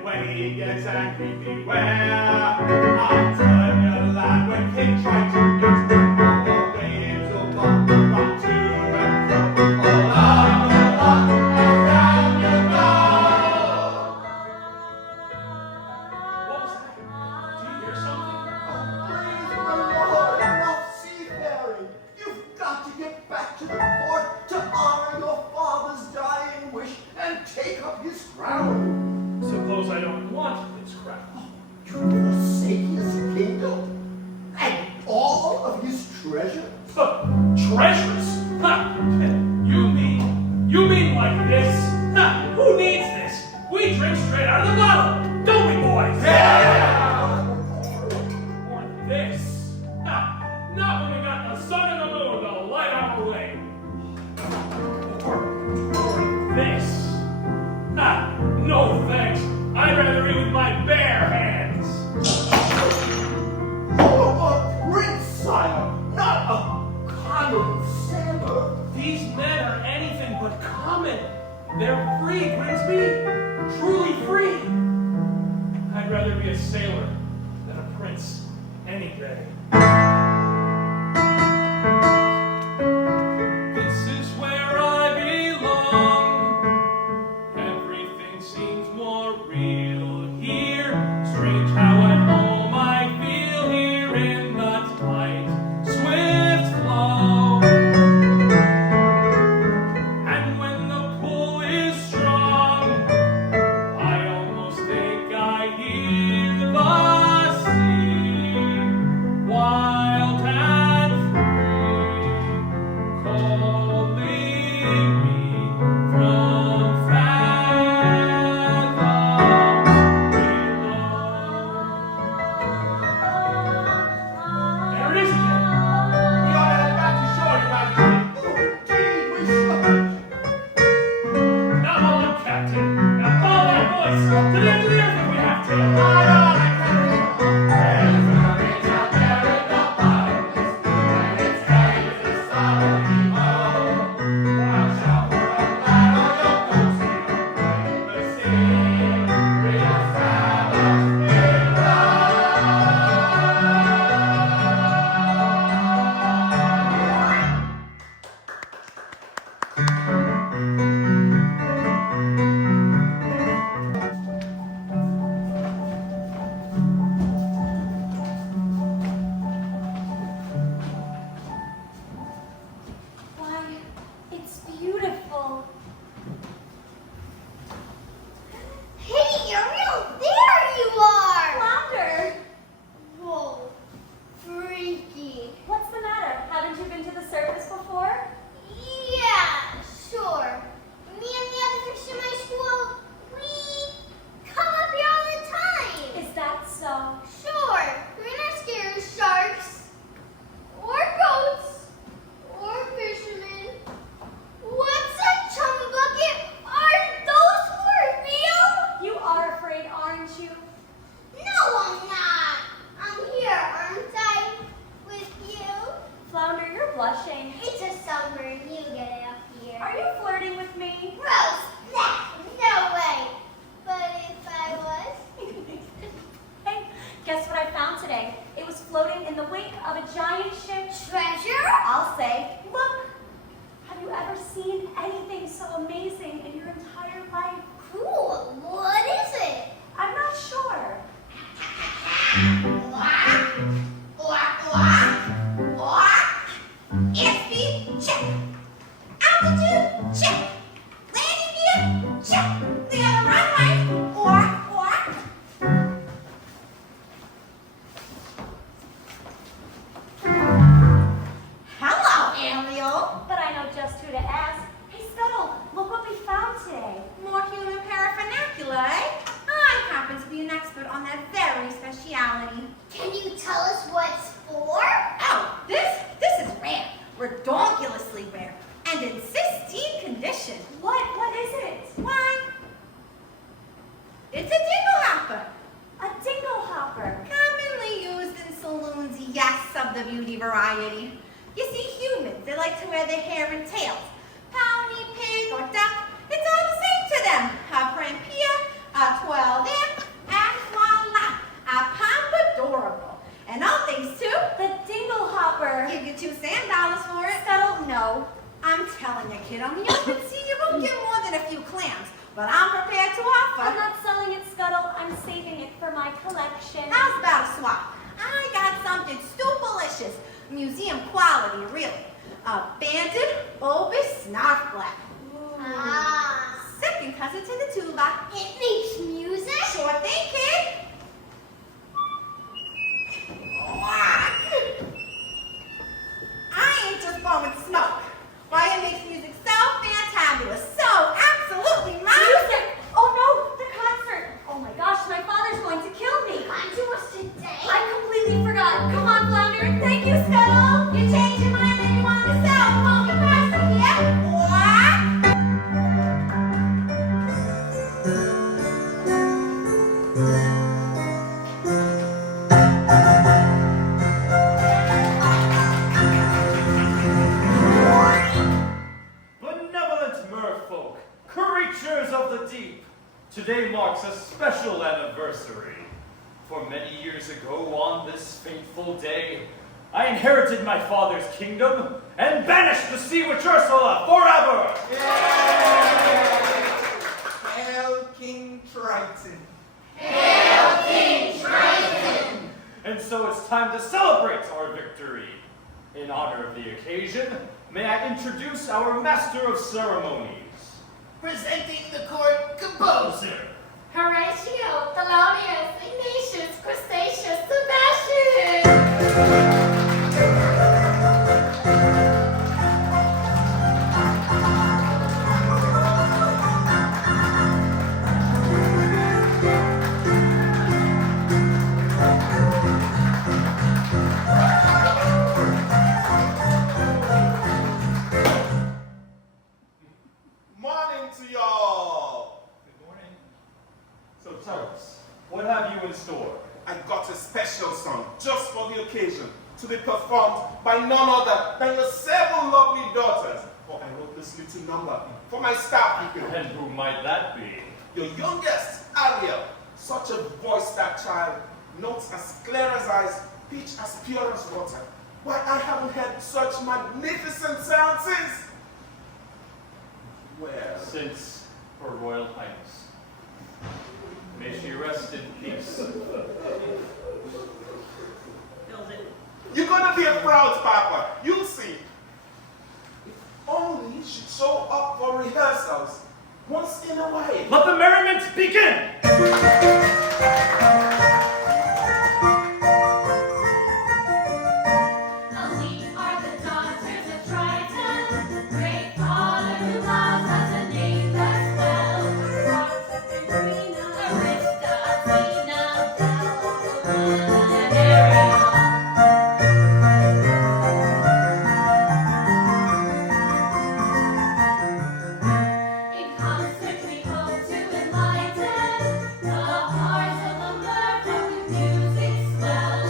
And when he gets angry, beware. I'll tell you, lad, when King tried to get all the waves will rock to and fro. All up and down you go. What was that? Do you hear something? Oh, praise the Lord, enough seafaring. You've got to get back to the port to honor your father's dying wish and take up his crown. Suppose I don't want this crown. You forsake his kingdom and all of his treasure? Treasures? Ha! You mean like this? Ha! Who needs this? We drink straight out of the bottle, don't we, boys? Yeah! Or this? Ha! Not when we got the sun and the moon to light our way. Or this? Ha! No thanks. I'd rather eat with my bare hands. You're a prince, sire, not a common sailor. These men are anything but common. They're free, Grimsby. Truly free. I'd rather be a sailor than a prince any day. This is where I belong. Everything seems more real here. Strange how at home I feel here in the tight, swift flow. And when the pull is strong, I almost think I hear the sea, wild and free, calling me from fathoms below. There it is again. We ought to head back to shore, Your Majesty. Indeed, we should. Now hold up, Captain. Now follow that voice to the end of the earth if we have to. Aye, aye, Captain. There's a reach out there in the bottomless blue, and its head is a solid bow. Watch out for a lad or you'll go steal the sea. Real fathoms below. Why, it's beautiful. Hey, Ariel, there you are! Flounder! Whoa, freaky. What's the matter? Haven't you been to the surface before? Yeah, sure. Me and the other fish in my school, we come up here all the time. Is that so? Sure, we're not scared of sharks, or goats, or fishermen. What's a chum bucket? Are those for real? You are afraid, aren't you? No, I'm not. I'm here, aren't I? With you? Flounder, you're blushing. It's a sunburn. You get it up here. Are you flirting with me? Gross! No way! But if I was? Hey, guess what I found today? It was floating in the wake of a giant ship. Treasure? I'll say, look! Have you ever seen anything so amazing in your entire life? Cool. What is it? I'm not sure. Quack, quack, quack, quack. Airspeed, check. Altitude, check. Landing gear, check. The other runway, quack, quack. Hello, Ariel. But I know just who to ask. Hey, Scuttle, look what we found today. More human paraphernalia, eh? I happen to be an expert on that very speciality. Can you tell us what's for? Oh, this is rare. Redonkulously rare. And in pristine condition. What is it? Why? It's a dingle hopper. A dingle hopper. Commonly used in saloons, yes, of the beauty variety. You see, humans, they like to wear their hair in tails. Pony, pig, or duck, it's all the same to them. A Prampia, a 12 amp, saving it for my collection. How's about a swap? I got something stupelicious. Museum quality, really. A banded, bulbous snarf black. Ah. Second cousin to the tuba. It makes music? Sure thing, kid. Whack. I ain't just blowing smoke. Why, it makes music so fantabulous, so absolutely marvelous. Music! Oh no, the concert! Oh my gosh, my father's going to kill me. Come to us today? I completely forgot. Come on, Flounder. Thank you, Scuttle. You change your mind and you want to sell, you won't be mercy, yeah? What? Benevolent merfolk, creatures of the deep, today marks a special anniversary. For many years ago, on this fateful day, I inherited my father's kingdom and banished the sea witch Ursula forever! Hail King Triton. And so it's time to celebrate our victory. In honor of the occasion, may I introduce our master of ceremonies. Presenting the court composer. Horatio, Thelonious, Ignatius, Crustaceous, Sebastian! Morning to y'all. Good morning. So tell us, what have you in store? I got a special song just for the occasion to be performed by none other than your 7 lovely daughters. For I wrote this little number for my staff people. And who might that be? Your youngest, Ariel, such a voice-that child, notes as clear as ice, pitch as pure as water. Why, I haven't heard such magnificent sound since. Well, Since Her Royal Highness. May she rest in peace. you're gonna be a proud papa. You'll see. If only she'd show up for rehearsals once in a while. Let the merriment begin! We are the daughters of Triton, great father who loves us and named us well. Rosa, Katrina, Arista, Athena, Bella, and Ariel. In concert we hope to enlighten the hearts of the merfolk with music swell.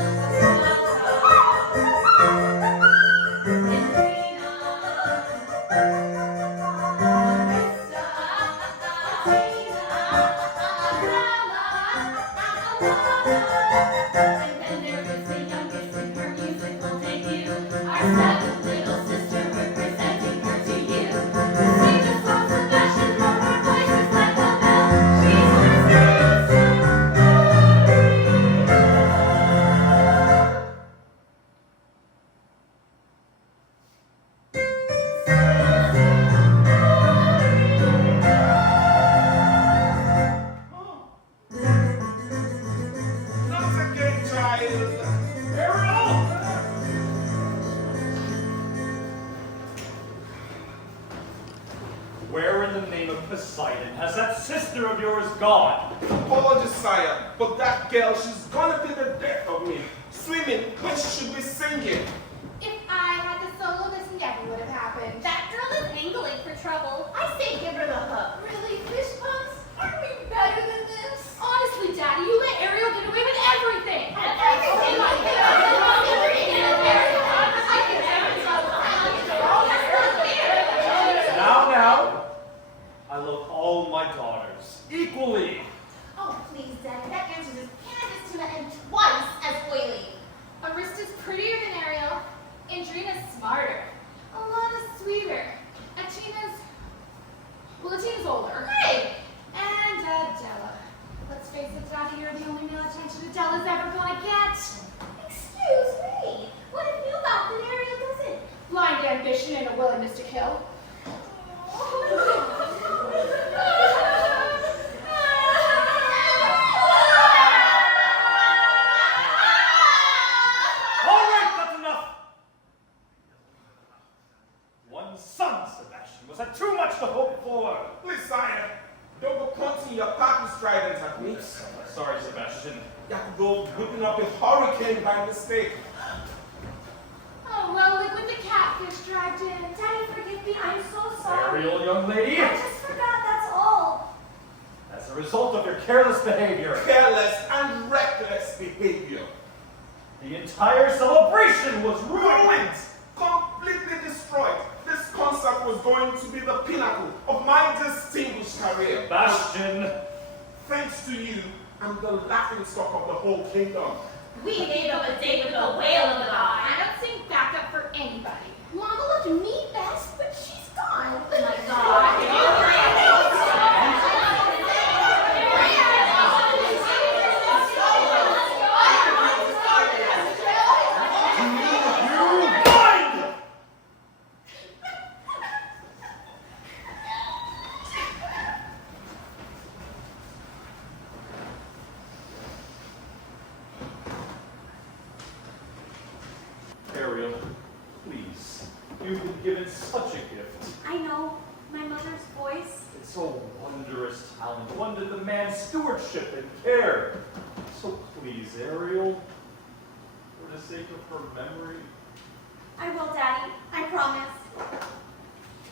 And then there is the youngest in her musical debut, our 7th little sister, we're presenting her to you. Sing the songs of fashion, for her voice is like a bell. She's our Not again, child. Ariel! Where in the name of Poseidon has that sister of yours gone? Apologies, sire, but that girl, she's gonna be the death of me. Swimming when she should be singing. If I had the solo, this never would have happened. That girl is angling for trouble. I say give her the hook. Really, fish puns? Aren't we better than this? Honestly, Daddy, you let Ariel get away with everything. Now, I love all my daughters equally. Oh, please, Daddy, that answers is Candace tuna and twice as oily. Arista's prettier than Ariel. Andrina's smarter. Alana's sweeter. Atina's older. Hey! And Adela. the only male attention Adela's ever gonna get. Excuse me. What have you got that Ariel doesn't? Blind ambition and a willingness to kill. All right, that's enough. One son, Sebastian, was that too much to hope for? Please, sire, don't go pointing your partner's trident at me. Sorry, Sebastian. You have to go whipping up a hurricane by mistake. Oh, well, look what the catfish dragged in. Daddy, forgive me. I'm so sorry. Ariel, young lady. I just forgot, that's all. As a result of your careless behavior, Careless and reckless behavior. the entire celebration was ruined. Ruined! Completely destroyed. This concert was going to be the pinnacle of my distinguished career. Sebastian, Thanks to you, I'm the laughing stock of the whole kingdom. We gave up a date with a whale of a guy. I don't sing backup for anybody. Mama looked me best, but she's gone. Oh my you blind! Ariel, please. You've been given such a gift. I know. My mother's voice. It's a wondrous talent, one that demands stewardship and care. So please, Ariel, for the sake of her memory, I will, Daddy. I promise.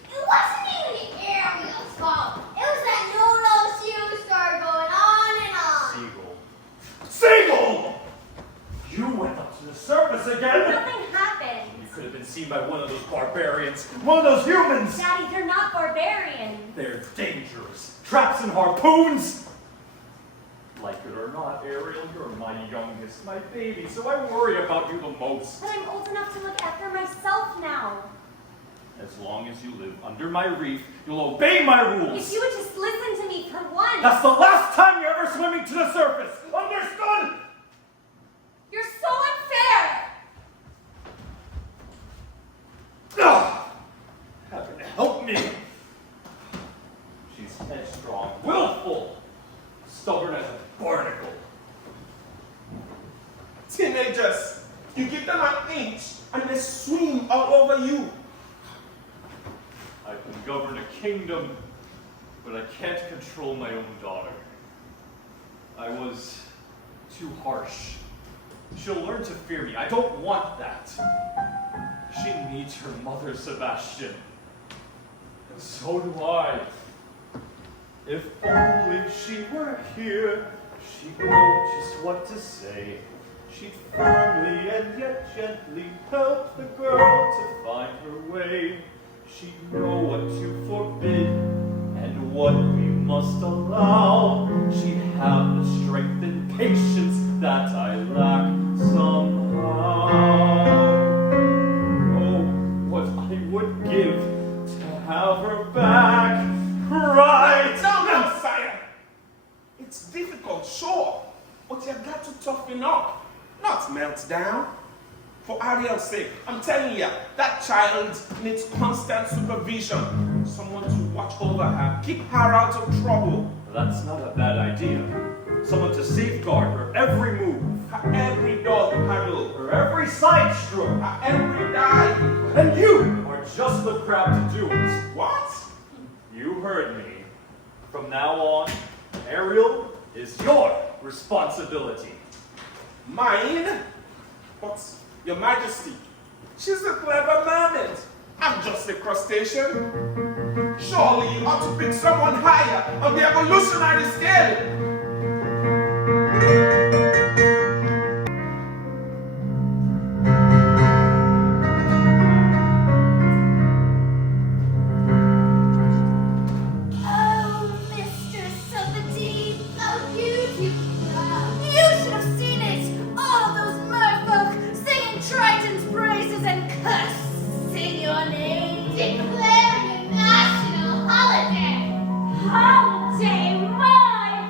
It wasn't even Ariel's fault. It was that no-no shoe started going on and on. Seagull! You went up to the surface again! Nothing happened. You could have been seen by one of those barbarians, one of those humans! Daddy, they're not barbarians. They're dangerous. Traps and harpoons! Like it or not, Ariel, you're my youngest, my baby, so I worry about you the most. But I'm old enough to look after myself now. As long as you live under my reef, you'll obey my rules. If you would just listen to me for once. That's the last time you're ever swimming to the surface. Understood? You're so unfair. Ugh! Heaven help me. She's headstrong, willful, stubborn as a barnacle. Teenagers, you give them an inch and they swim all over you. I can govern a kingdom, but I can't control my own daughter. I was too harsh. She'll learn to fear me. I don't want that. She needs her mother, Sebastian. And so do I. If only she were here, she'd know just what to say. She'd firmly and yet gently help the girl to find her way. She'd know what to forbid and what we must allow. She'd have the strength and patience that I lack somehow. Oh, what I would give to have her back right No, sire. It's difficult, sure, but you've got to toughen up, not melt down. For Ariel's sake, I'm telling you, that child needs constant supervision. Someone to watch over her, keep her out of trouble. That's not a bad idea. Someone to safeguard her every move, Her every dog paddle, her every side stroke. her every dive. And you are just the crowd to do it. What? You heard me. From now on, Ariel is your responsibility. Mine? But, Your Majesty, she's a clever mermaid. I'm just a crustacean. Surely you ought to pick someone higher on the evolutionary scale. Oh, mistress of the deep, oh beauty. You should have seen it. All those merfolk singing Triton's praises and cursing your name, declaring a national holiday. Holiday, my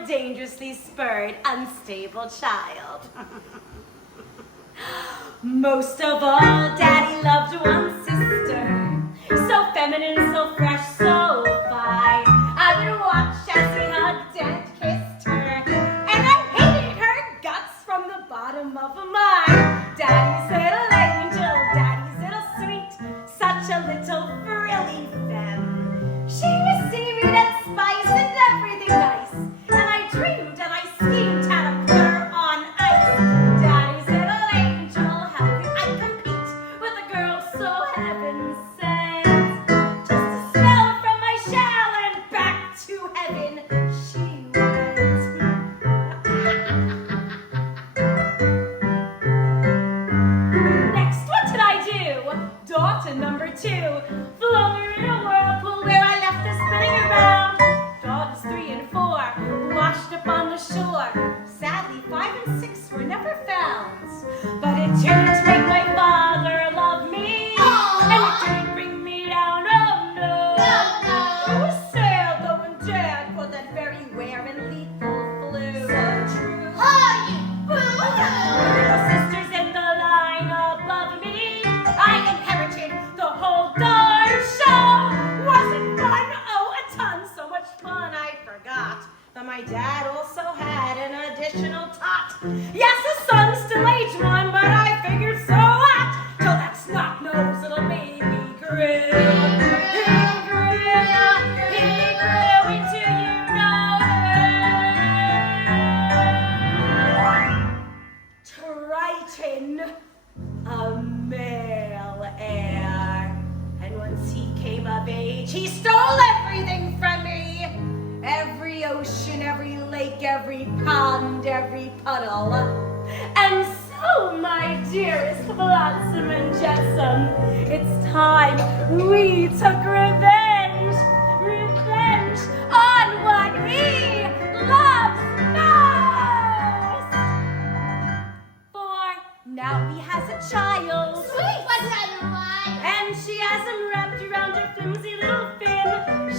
a dangerously spurred, unstable child. Most of all, Daddy loved one sister, so feminine, so fresh, so fine. I would watch as he hugged and kissed her, and I hated her guts from the bottom of my. Daddy's little angel, Daddy's little sweet, such a little frilly femme. She was seaweed and spice and everything nice, and I dreamed and I schemed how to put her on ice. Daddy's little angel, how could I compete with a girl so heaven sent? Just a smell from my shell and back to heaven she went. Next, what did I do? Daughter number 2, floated in a whirlpool where I left her spinning around. Daughters 3 and 4 washed up on the shore. Sadly, 5 and 6 were never found. But it didn't make my father love me, and it didn't bring me down. Oh no! I was sad though, and Dad caught that very rare and lethal flu. So true. With little sisters in the line above me, I inherited the whole darn show. Wasn't fun? Oh, a ton, so much fun I forgot that my dad also had an additional tot. Yes, a son still age 1, but I figured so what? Till that snot-nosed little baby grew. He grew into you know Triton, a male heir. And once he came of age, he stole everything from me. Every ocean, every lake, every pond, every puddle. And so, my dearest Blossom and Jessam, it's time we took revenge. Revenge on what he loves most. For now he has a child. Sweet, what's that alive? And she has him wrapped around her flimsy little fin.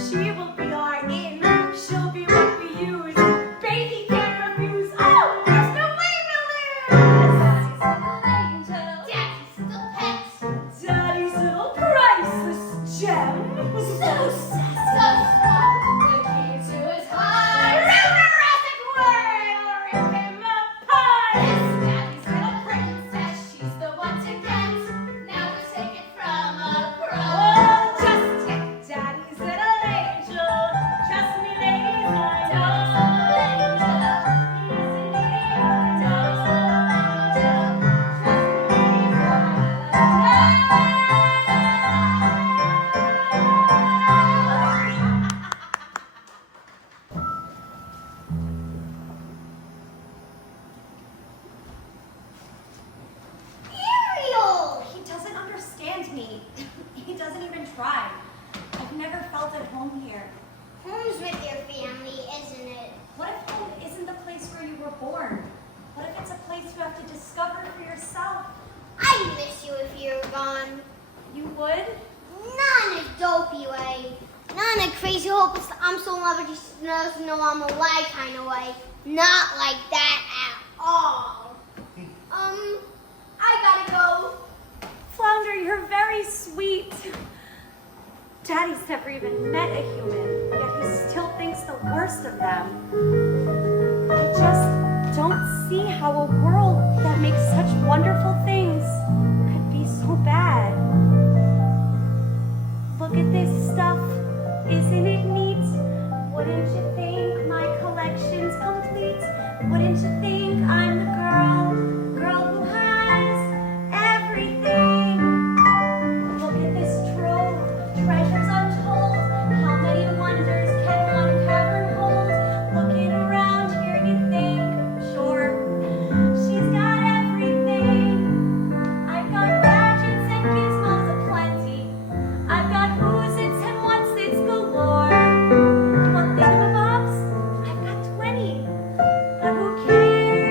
She will be our in. She'll be what we use. Baby can't refuse. Oh, there's no way to lose. Daddy's little pet. Daddy's little priceless gem. So sassy. So smart. The key to his heart. Jurassic World, rip him apart. Yes, Daddy's little princess. She's the one to get. Now let's take it from abroad. Oh, just take Daddy's little angel. Trust me, ladies, I know. Ariel! He doesn't understand me. He doesn't even try. I've never felt at home here. Home's with your family, isn't it? What if home isn't the place where you were born? What if it's a place you have to discover for yourself? I'd miss you if you were gone. You would? Not in a dopey way. Not in a crazy, hopeless, I'm so in love with you, she doesn't know I'm alive kind of way. Not like that at all. I gotta go. Flounder, you're very sweet. Daddy's never even met a human, yet he still thinks the worst of them. I just don't see how a world that makes such wonderful things could be so bad. Look at this stuff. Isn't it neat? Wouldn't you think my collection's complete? Wouldn't you think I'm the girl who has everything? Look at this trove, treasures untold. How many wonders can one cavern hold? Looking around here, you think, sure, she's got everything. I've got gadgets and gizmos aplenty. I've got who's its and what's its galore. You want thingamabobs? I've got 20. But who cares?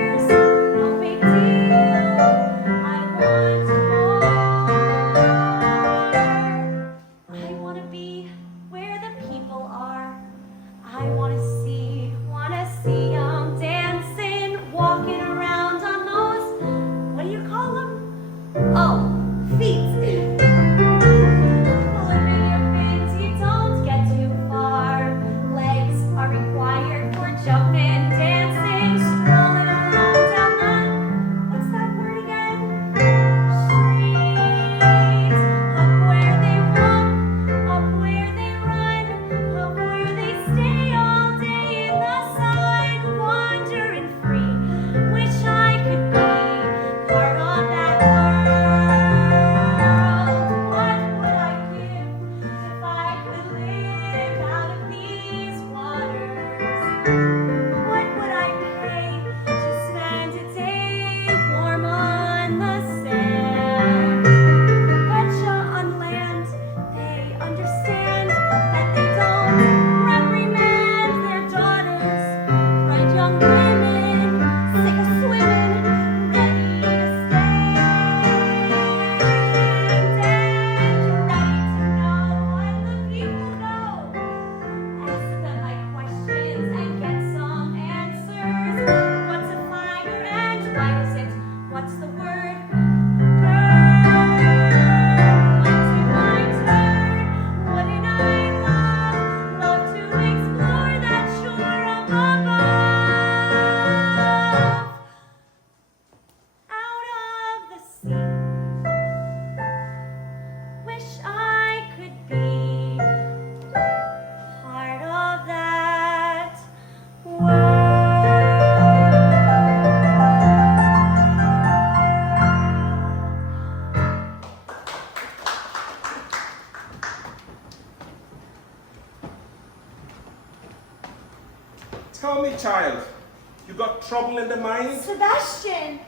You got trouble in the mind? Sebastian,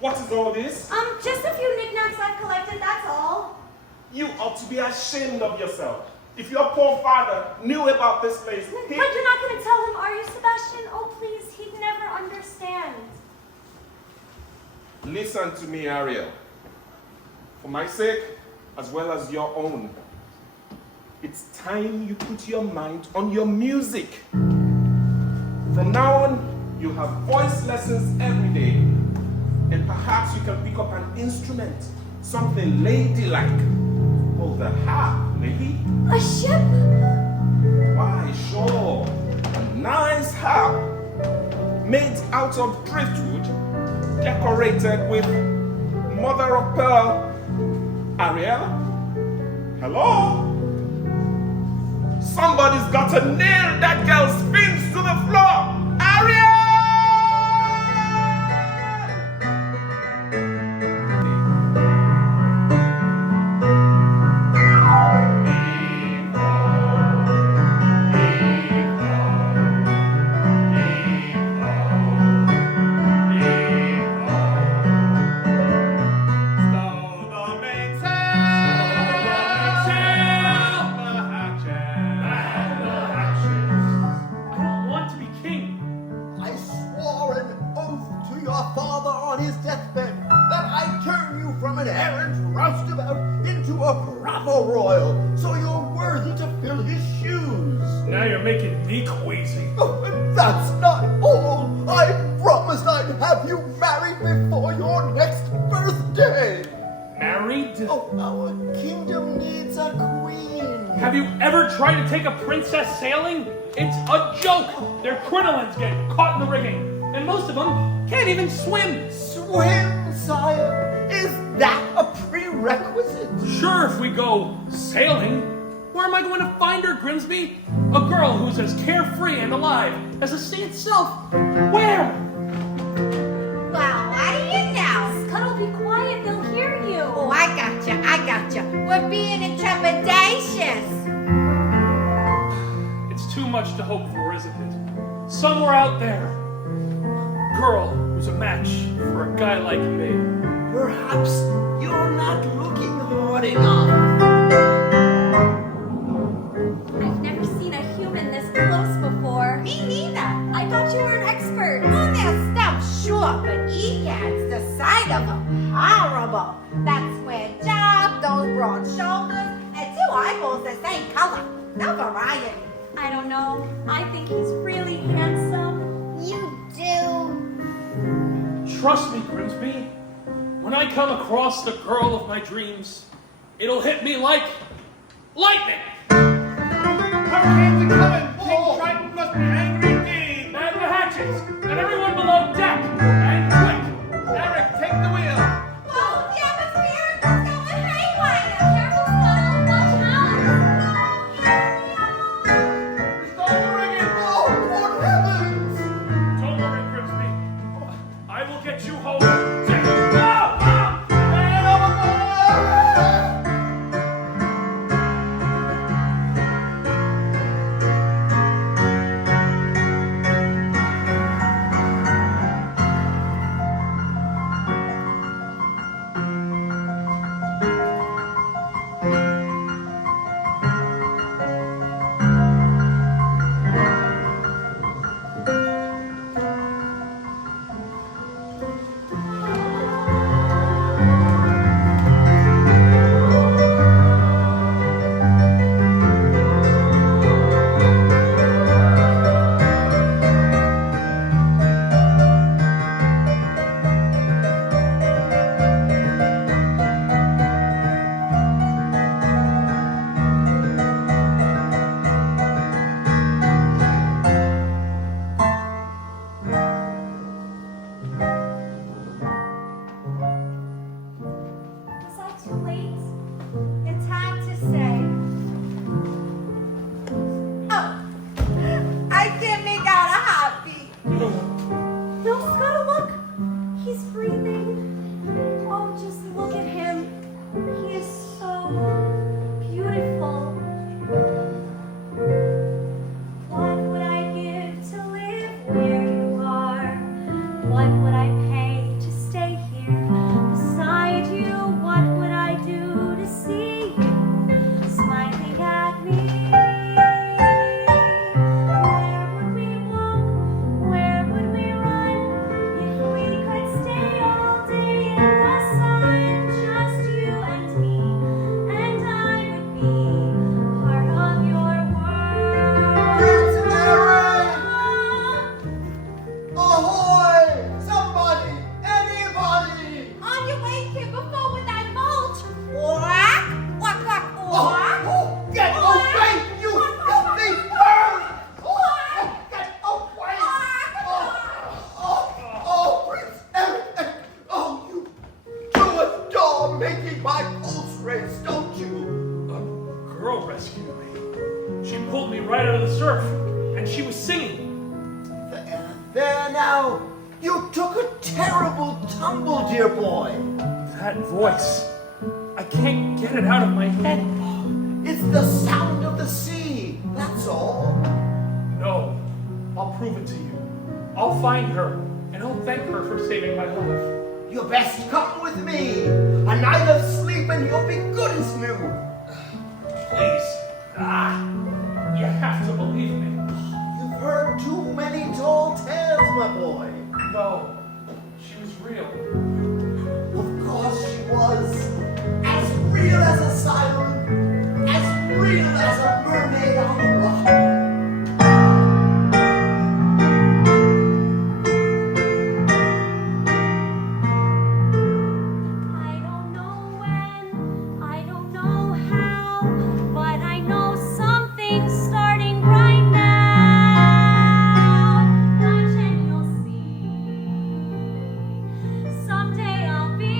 What is all this? just a few knickknacks I've collected, that's all. You ought to be ashamed of yourself. If your poor father knew about this place, But you're not going to tell him, are you, Sebastian? Oh, please, he'd never understand. Listen to me, Ariel. For my sake, as well as your own, it's time you put your mind on your music. From now on, you have voice lessons every day, and perhaps you can pick up an instrument, something ladylike. Oh, the harp, maybe? A ship? Why, sure. A nice harp, made out of driftwood, decorated with mother of pearl. Ariel? Hello? Somebody's got to nail that girl's fins to the floor! Ariel! I don't want to be king. I swore an oath to your father on his deathbed that I'd turn you from an errant roustabout into a proper royal, so you're worthy to fill his shoes. Now you're making me queasy. Oh, but that's not all. I promised I'd have you married before your next birthday. Married? Oh, our kingdom needs a queen. Have you ever tried to take a princess sailing? It's a joke. Their crinolines get caught in the rigging, and most of them can't even swim. Swim, sire? Is that a prerequisite? Sure, if we go sailing, where am I going to find her, Grimsby? A girl who's as carefree and alive as the sea itself. Where? Well, what do you know? Scuttle, be quiet, they'll hear you. Oh, I gotcha. We're being intrepidatious. It's too much to hope for, isn't it? Somewhere out there, a girl who's a match for a guy like me. Perhaps you're not looking hard enough. I've never seen a human this close before. Me neither. I thought you were an expert. Oh, now stop short, but egads, the sight of them, horrible. That square jaw, those broad shoulders, and two eyeballs the same color. No variety. I don't know. I think he's really handsome. You do. Trust me, Grimsby. When I come across the girl of my dreams, it'll hit me like lightning. Hurricanes are coming! King Triton must be angry indeed! Man the hatches, and everyone below deck, and quick. Eric, take the wheel! Whoa, the atmosphere is going haywire. Careful, Scuttle. Watch out. Start the rigging! Oh, good heavens! Don't worry, Grimsby. I will get you home. Ah! Man overboard! Ahoy! Somebody! Anybody! On your way, kid, before with thy boat. Quack, quack, quack, quack. Oh, get away, you filthy bird! Oh, get away! Oh, Prince Eric! Oh, you do adore making my pulse race, don't you? A girl rescued me. She pulled me right out of the surf, and she was singing. There now, you took a terrible tumble, dear boy. That voice, I can't get it out of my head. It's the sound of the sea, that's all. No, I'll prove it to you. I'll find her, and I'll thank her for saving my life. You best come with me. A night of sleep and you'll be good as new. Please. You have to believe me. You've heard too many tall tales, my boy. No, she was real. Of course she was. As real as a siren. As real as a mermaid on the rock. I don't know when, I don't know how, but I know something's starting right now. Watch and you'll see. Someday I'll be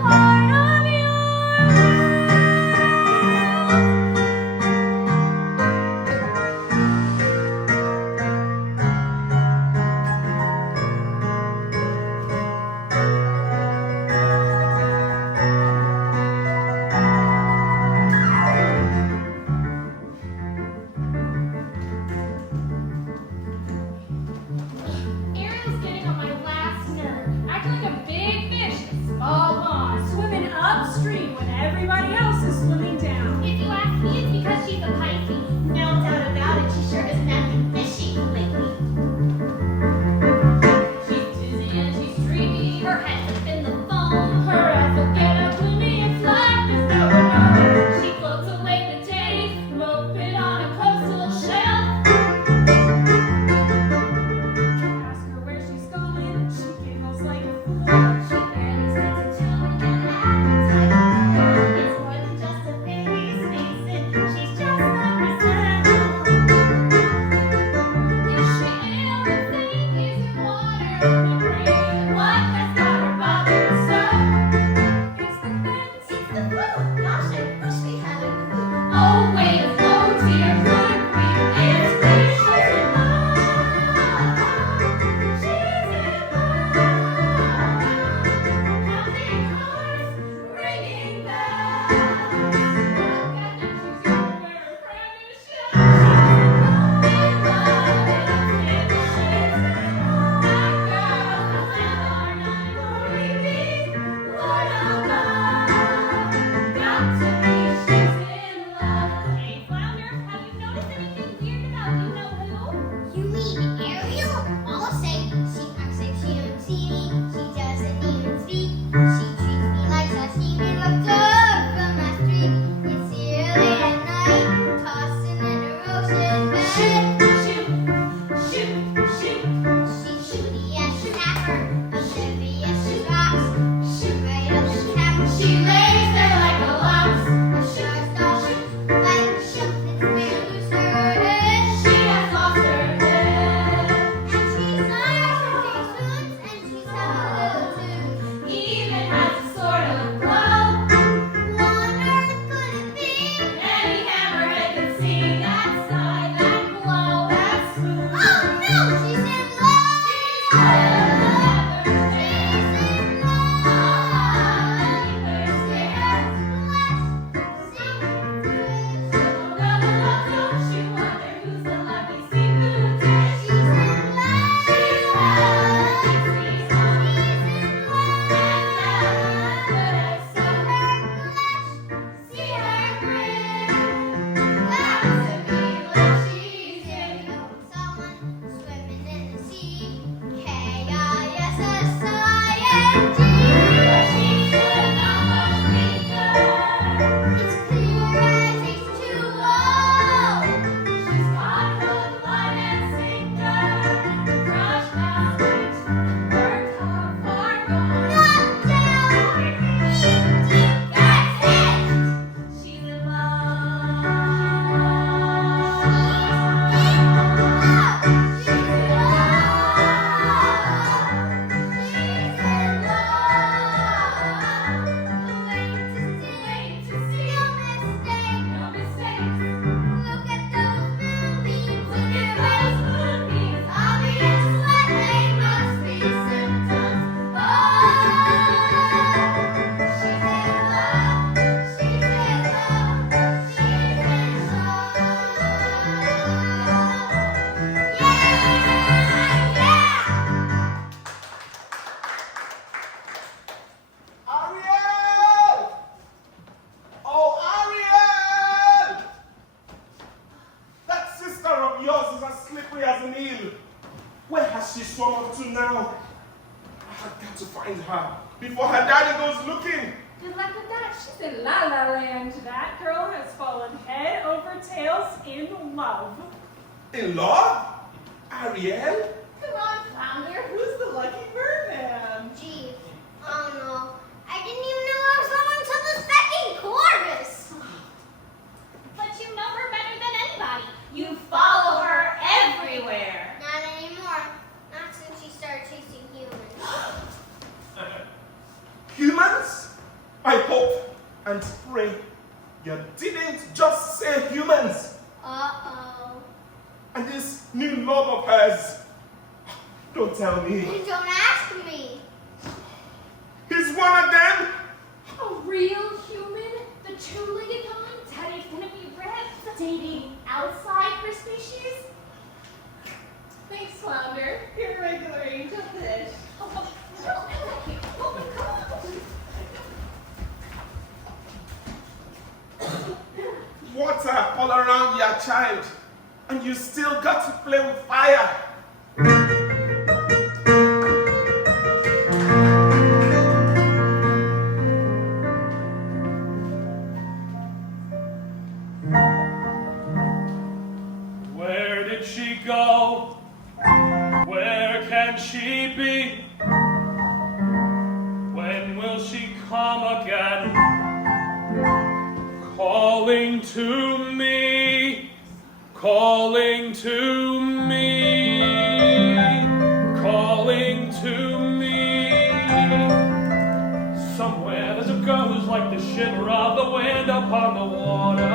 part of your world. Ariel's getting on my last nerve, acting like a big fish in a small pond. Swimming upstream when everybody else is swimming down. If you ask me, it's because she's a Pisces. No doubt about it, she sure isn't acting fishy lately. She's dizzy and she's dreamy, her head's up in the foam. Her eyes will get up gloomy and flat as no one. She floats away the day, moping on a coastal shelf. Ask her where she's going, she giggles like a fool. She barely sets a tune and an appetite. It's more than just a face, face it. She's just like herself. Is she ill? The thing is in water in the brain. What has got her bothered so? It's the fence, it's the flu. Gosh, I wish we had a clue. Oh, wait, oh dear, good grief, it's great. She's in love. She's in love. Counting hearts, ringing bells. Look at her, she's gonna wear a brand new shell. She's in love, it's delicious. That girl will live our night. Glory be, Lord above. Got to be, she's in love. Hey, Flounder, have you noticed anything weird about you know who? You mean Ariel? All I'll say, she acts like she don't see me. She doesn't even speak. She treats me like sashimi left over from last week. It's early at night, tossing in her ocean bed. Shoot. She's shooty as she snapper, a heavy as she rocks. She right up the cap. She lays there like a lox. A sure star, like a shot that's where lose her head. She has lost her head. wheel. Where has she swum up to now? I've got to find her before her daddy goes looking. Good luck with that. She's in La La Land. That girl has fallen head over tails in love. In love? Ariel? Come on, Flounder. Who's the lucky merman? Gee, oh no. I didn't even know I was going to the second chorus. But you know her better than anybody. You follow her everywhere. Not anymore. Not since she started chasing humans. Humans? I hope and pray you didn't just say humans. Uh-oh. And this new love of hers. Don't tell me. Don't ask me. He's one of them? A real human? The two-legged kind? Daddy's gonna be red. Dating outside her species? Thanks, Flounder. You're a regular angel fish. Water all around your child, and you still got to play with fire. Where did she go? Where can she be? When will she come again? Calling to me, calling to me, calling to me. Somewhere there's a girl who's like the shiver of the wind upon the water.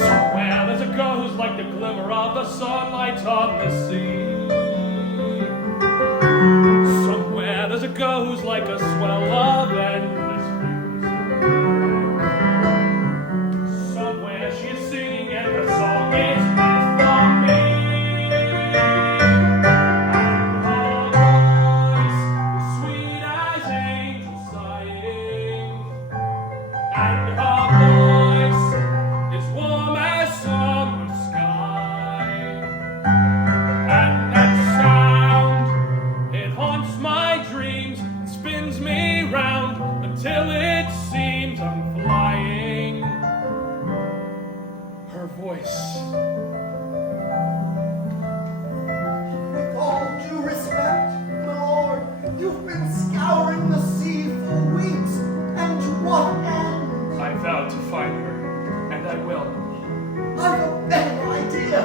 Somewhere there's a girl who's like the glimmer of the sunlight on the sea. Somewhere there's a girl who's like a swell of endless music. Somewhere she is singing and her song is meant for me. And her voice is sweet as angels sighing. And her voice is warm as summer sky. And that sound, it haunts my dreams and spins me round until it seems I'm flying. Her voice. With all due respect, my lord, you've been scouring the sea for weeks, and to what end? I vowed to find her, and I will. I've a better idea.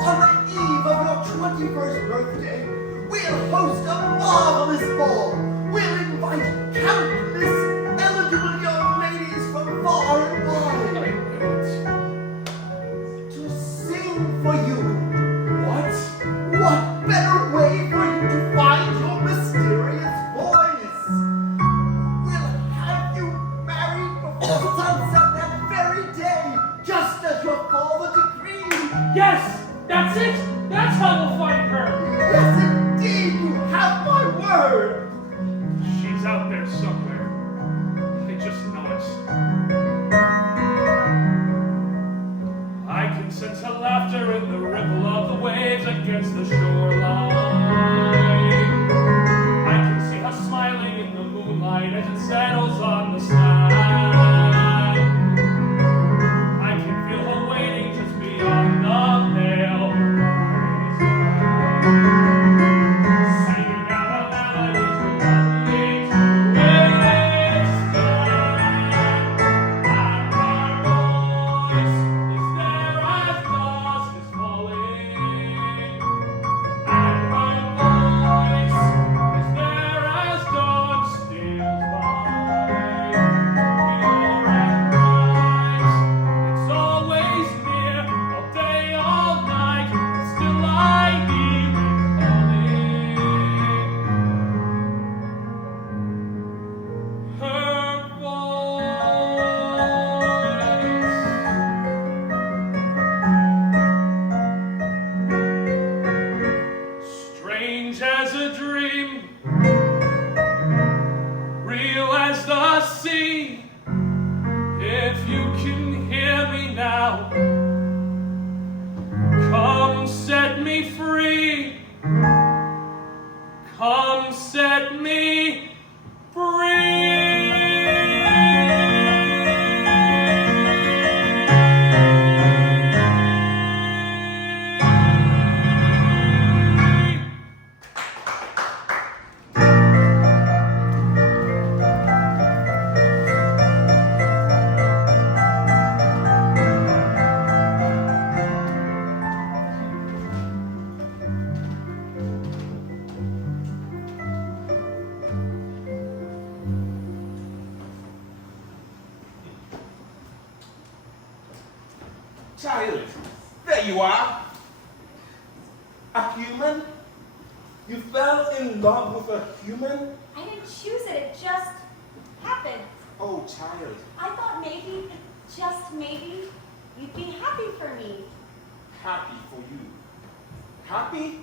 On the eve of your 21st birthday, we'll host a marvelous ball. We'll invite countless eligible young ladies from far and I wide knew it. to sing for you. What? What better way for you to find your mysterious voice? We'll have you married before sunset that very day, just as your father decreed. Yes! That's it! That's how we'll find her! Yes, indeed, you have my word. She's out there somewhere. I just know it. I can sense her laughter in the ripple of the waves against the shoreline. I can see her smiling in the moonlight as it settles on the sand. I can feel her waiting just beyond the pale horizon. Singing out her melodies too lovely to withstand. And her voice is there as dusk is falling. And set me free. Child, there you are. A human? You fell in love with a human? I didn't choose it, it just happened. Oh, child. I thought maybe, just maybe, you'd be happy for me. Happy for you. Happy?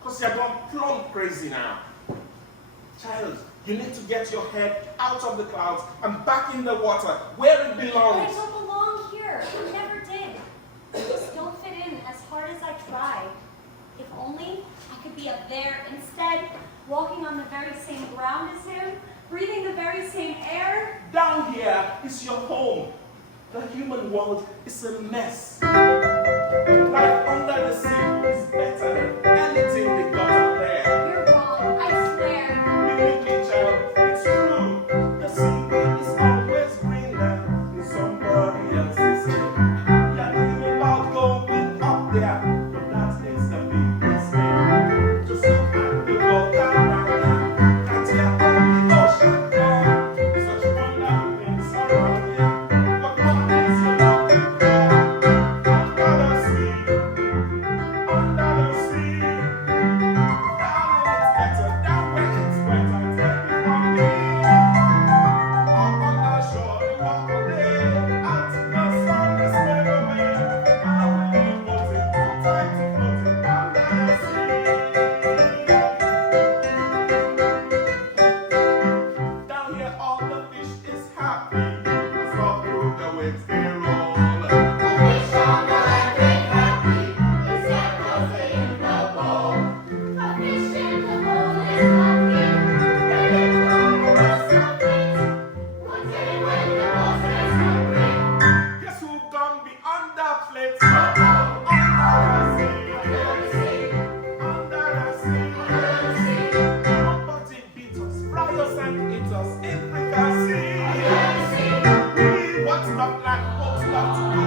Because you're gone plumb crazy now. Child, you need to get your head out of the clouds and back in the water where it But I belongs. don't belong here. I never did. I just don't fit in as hard as I try. If only I could be up there instead, walking on the very same ground as him, breathing the very same air. Down here is your home. The human world is a mess. Life under the sea is better than anything they got up there. You're wrong, I swear. Believe me, child, it's true. The sea is always greener in somebody else's skin. You're thinking about going up there, but that is the big mistake. Just look at the water down there. That's your only ocean there. Such wonderful things around here. But what is your looking for? Under the sea, under the sea. Down where it's better, down where it's wetter. Take it from me. Up on the shore, they walk all day until the sun is spread away. I will be floating, no time to floating under the sea. Down here, all the fish is happy. It's all through the waves they roll. Fish on the land ain't happy, except 'cause they in the bowl. A fish in the bowl is lucky, they live for something. One day when the water is hungry, Guess who gonna be on the plate? under Under the sea, under the sea. under the sea, Nobody beat us, fry us and eat us in fricassee. under the sea. We what's not like folks love to do.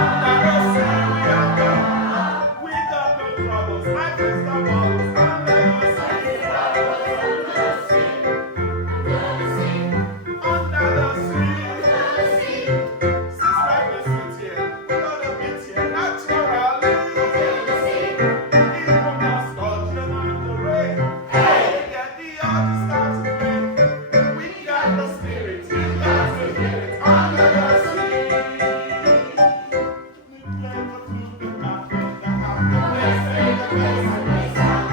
Under the sea we are going. We got no troubles, I guess the bubbles under the sea. Under the sea. Since life is sweet here, we gotta be here naturally. Even the scorching and the rain. Hey, get the urge start to play. We got the spirit, we got to hear it under the sea. We play the flute, the captain, the harp, the bass, and the bass.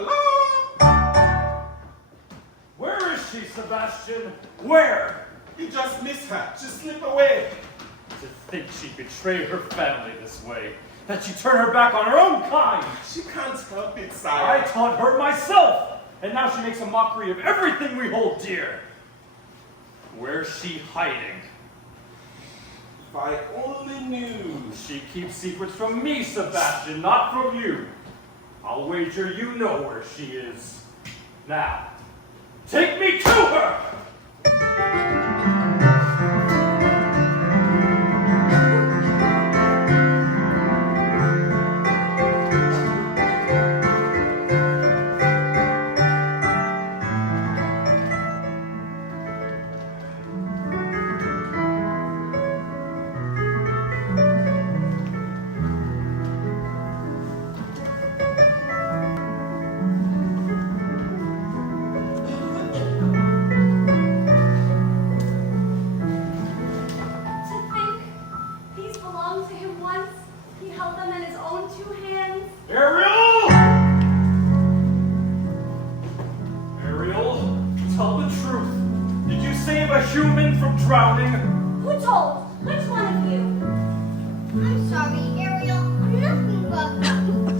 Hello? Where is she, Sebastian? Where? You just missed her. She slipped away. To think she'd betray her family this way. That she'd turn her back on her own kind. She can't help it, I sire. taught her myself. And now she makes a mockery of everything we hold dear. Where's she hiding? If I only knew. She keeps secrets from me, Sebastian, not from you. I'll wager you know where she is. Now, take me to her! To think these belonged to him once. He held them in his own two hands. Ariel! Ariel, tell the truth. Did you save a human from drowning? Who told? Which one of you? I'm sorry, Ariel. I'm nothing but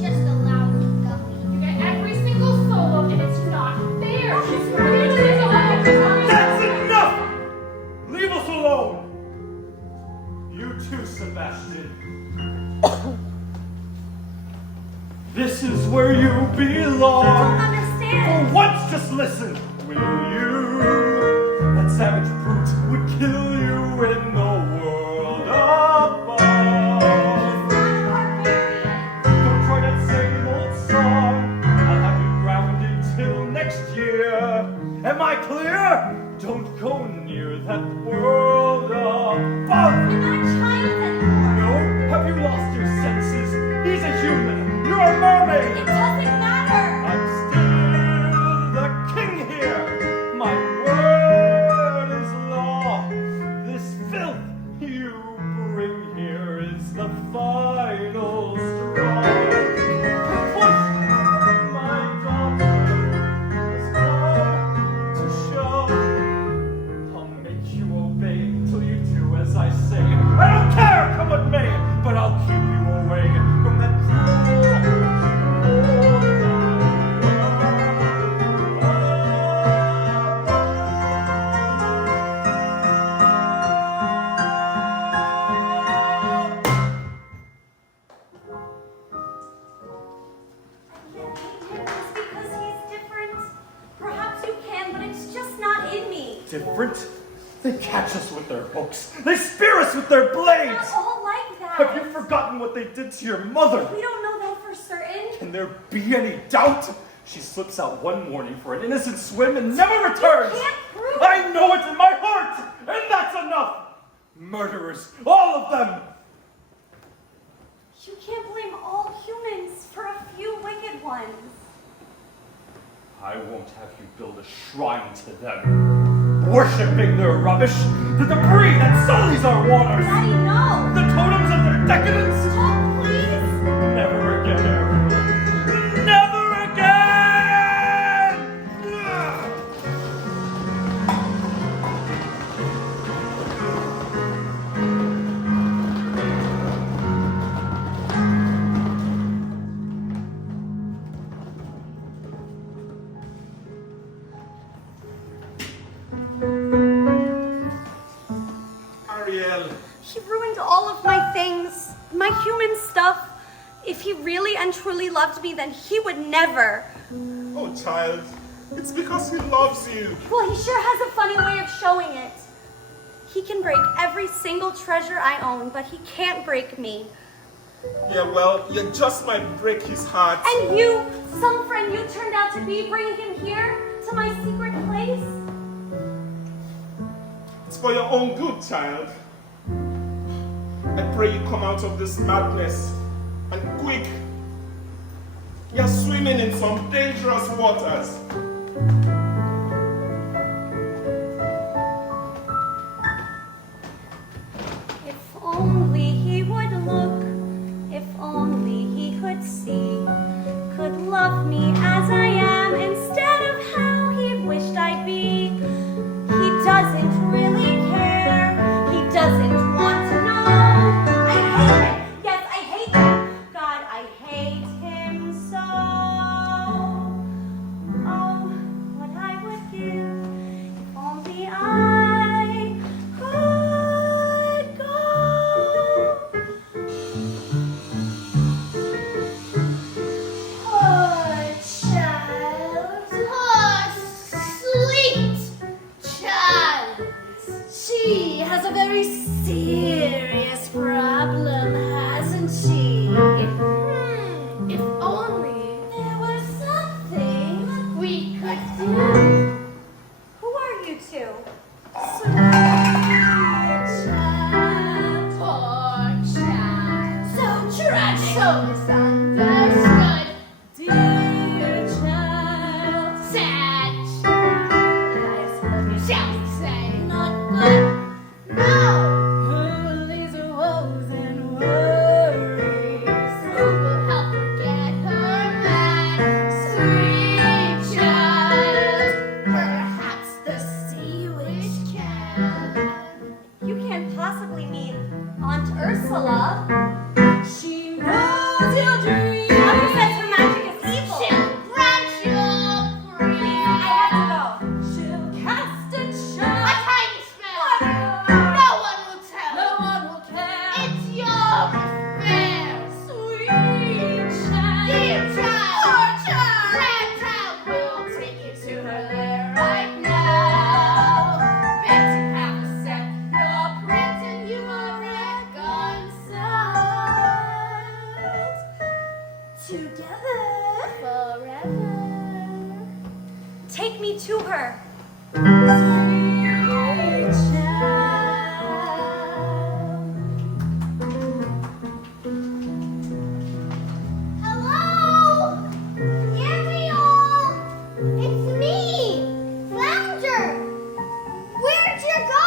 just a lousy guppy. You get every single solo and it's not fair. She's That's enough! Leave us alone! You too, Sebastian. This is where you I don't belong. understand. For once, just listen. Will you? That savage brute would kill you in the world above. Don't try that same old song. I'll have you grounded till next year. Am I clear? Don't go near that world above. I'm not child anymore. No? Have you lost your senses? He's a human. You're a mermaid. It doesn't matter. I'm still the king here. My word is law. This filth you bring here is the final straw. Push my daughter as far to shove. I'll make you obey till you do as I say. I don't care, come what may, but I'll keep you away from that I can't hate him just because he's different. Perhaps you can, but it's just not in me. different? They catch us with their hooks. They spear us with their blades. Not all like that. Have you forgotten what they did to your mother? We don't know that for certain. Can there be any doubt? She slips out one morning for an innocent swim and never returns. You can't prove I know it in my heart, and that's enough. Murderers, all of them. You can't blame all humans for a few wicked ones. I won't have you build a shrine to them, worshipping their rubbish, the debris that sullies our waters, Daddy, no. the totems of their decadence. Stop, please. Never again, Ariel. Never again! Ariel. He ruined all of my things, my human stuff. If he really and truly loved me, then he would never. Oh, child. It's because he loves you. Well, he sure has a funny way of showing it. He can break every single treasure I own, but he can't break me. Yeah, well, you just might break his heart. And you, some friend you turned out to be, bringing him here to my secret place? It's for your own good, child. I pray you come out of this madness. And quick. You're swimming in some dangerous waters. If only he would look, if only he could see, could love me as I me to her. Dear child. Hello? Ariel! It's me! Flounder! Where'd you go?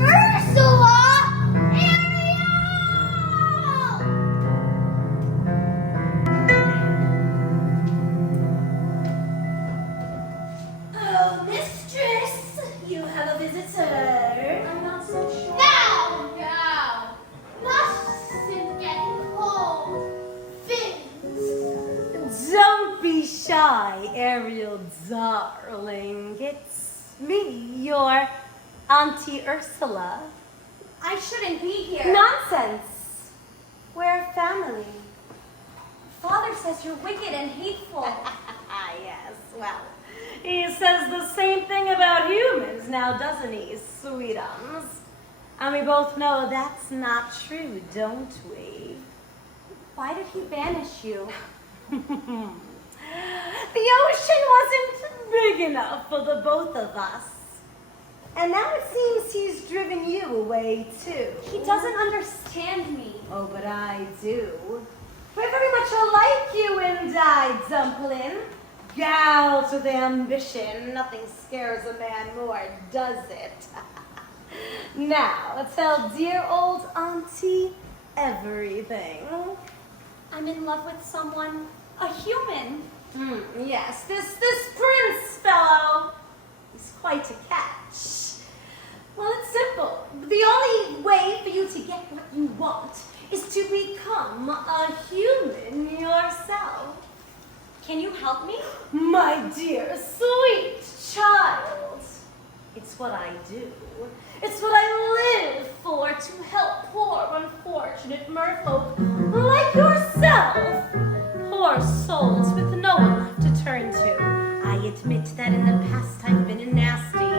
Ursula! Ariel! Oh, mistress, you have a visitor. I'm not so sure. Now! Now. Mustn't get cold. Fins. Don't be shy, Ariel darling. It's me, your Auntie Ursula. I shouldn't be here. Nonsense. We're family. Father says you're wicked and hateful. Yes, well, he says the same thing about humans now, doesn't he, sweetums? And we both know that's not true, don't we? Why did he banish you? The ocean wasn't big enough for the both of us. And now it seems he's driven you away, too. He doesn't understand me. Oh, but I do. We're very much alike, you and I, Dumpling. Gals with ambition. Nothing scares a man more, does it? Now, tell dear old Auntie everything. I'm in love with someone, a human. Yes, this prince fellow. He's quite a catch. Well, it's simple. The only way for you to get what you want is to become a human yourself. Can you help me? My dear, sweet child. It's what I do. It's what I live for, to help poor, unfortunate merfolk like yourself. Poor souls with no one left to turn to. I admit that in the past I've been a nasty.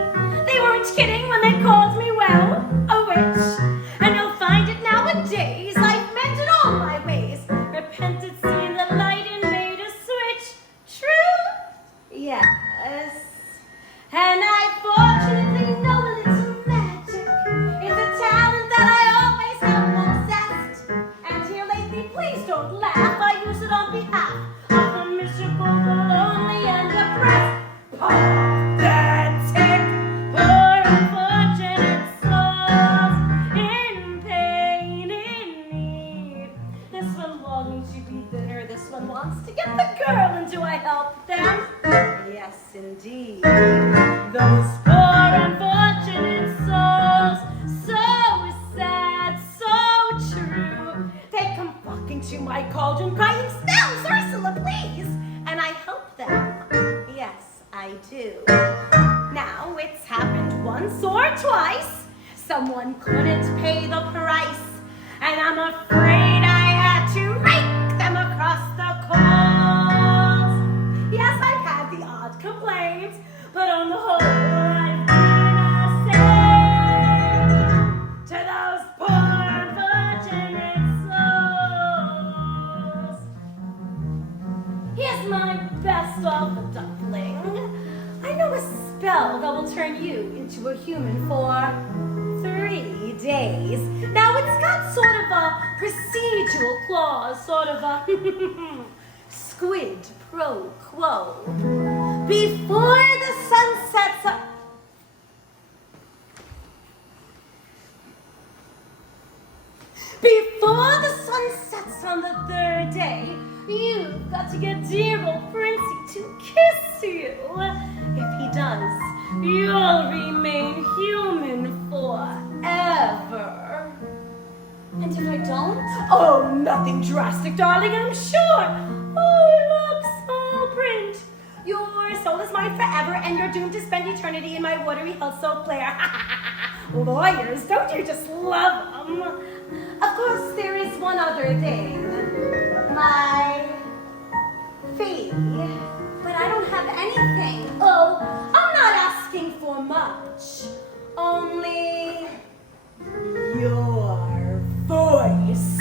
They weren't kidding when they called me, well, a witch. And you'll find it nowadays. I've mended all my ways. Repented, seen the light, and made a switch. True? Yes. And I fortunately know a little magic. It's a talent that I always have possessed. And here lately, please don't laugh. I use it on behalf of the miserable, the lonely, and depressed. Pathetic, poor, unfortunate souls in pain, in need. This one longing to be bitter. This one wants to get the girl, and do I help them? Yes, indeed. Those poor, unfortunate souls, so sad, so true. They come flocking to my cauldron, crying, "Spells, Ursula, please!" And I help them. Yes, I do. Now, it's happened once or twice. Someone couldn't pay the price, and I'm afraid I had to rake them across the coals. Yes, I've had the odd complaint, but on the whole, I've been a saint to those poor unfortunate souls. Here's my best of dumpling. I know a spell that will turn you into a human for 3 days. Now, it's got sort of a procedural clause, sort of a squid pro quo. Before the sun sets up. Before the sun sets on the 3rd day, you've got to get dear old Princey to kiss you. If he does, you'll remain human forever. And if I don't? Oh, nothing drastic, darling, I'm sure. Oh, look, small print. Your soul is mine forever, and you're doomed to spend eternity in my watery hell soap lair. Lawyers, don't you just love them? Of course, there is one other thing. My fee. But I don't have anything. Oh, I'm not asking for much. Only your voice.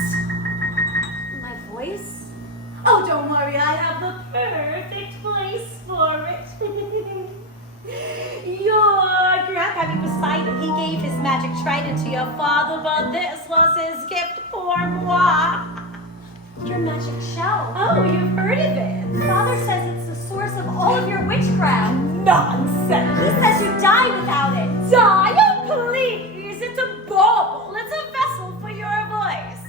but this was his gift pour moi. Your magic shell. Oh, you've heard of it? Father says it's the source of all of your witchcraft. Nonsense. He says you die without it. Die? Oh, please. It's a bauble. It's a vessel for your voice.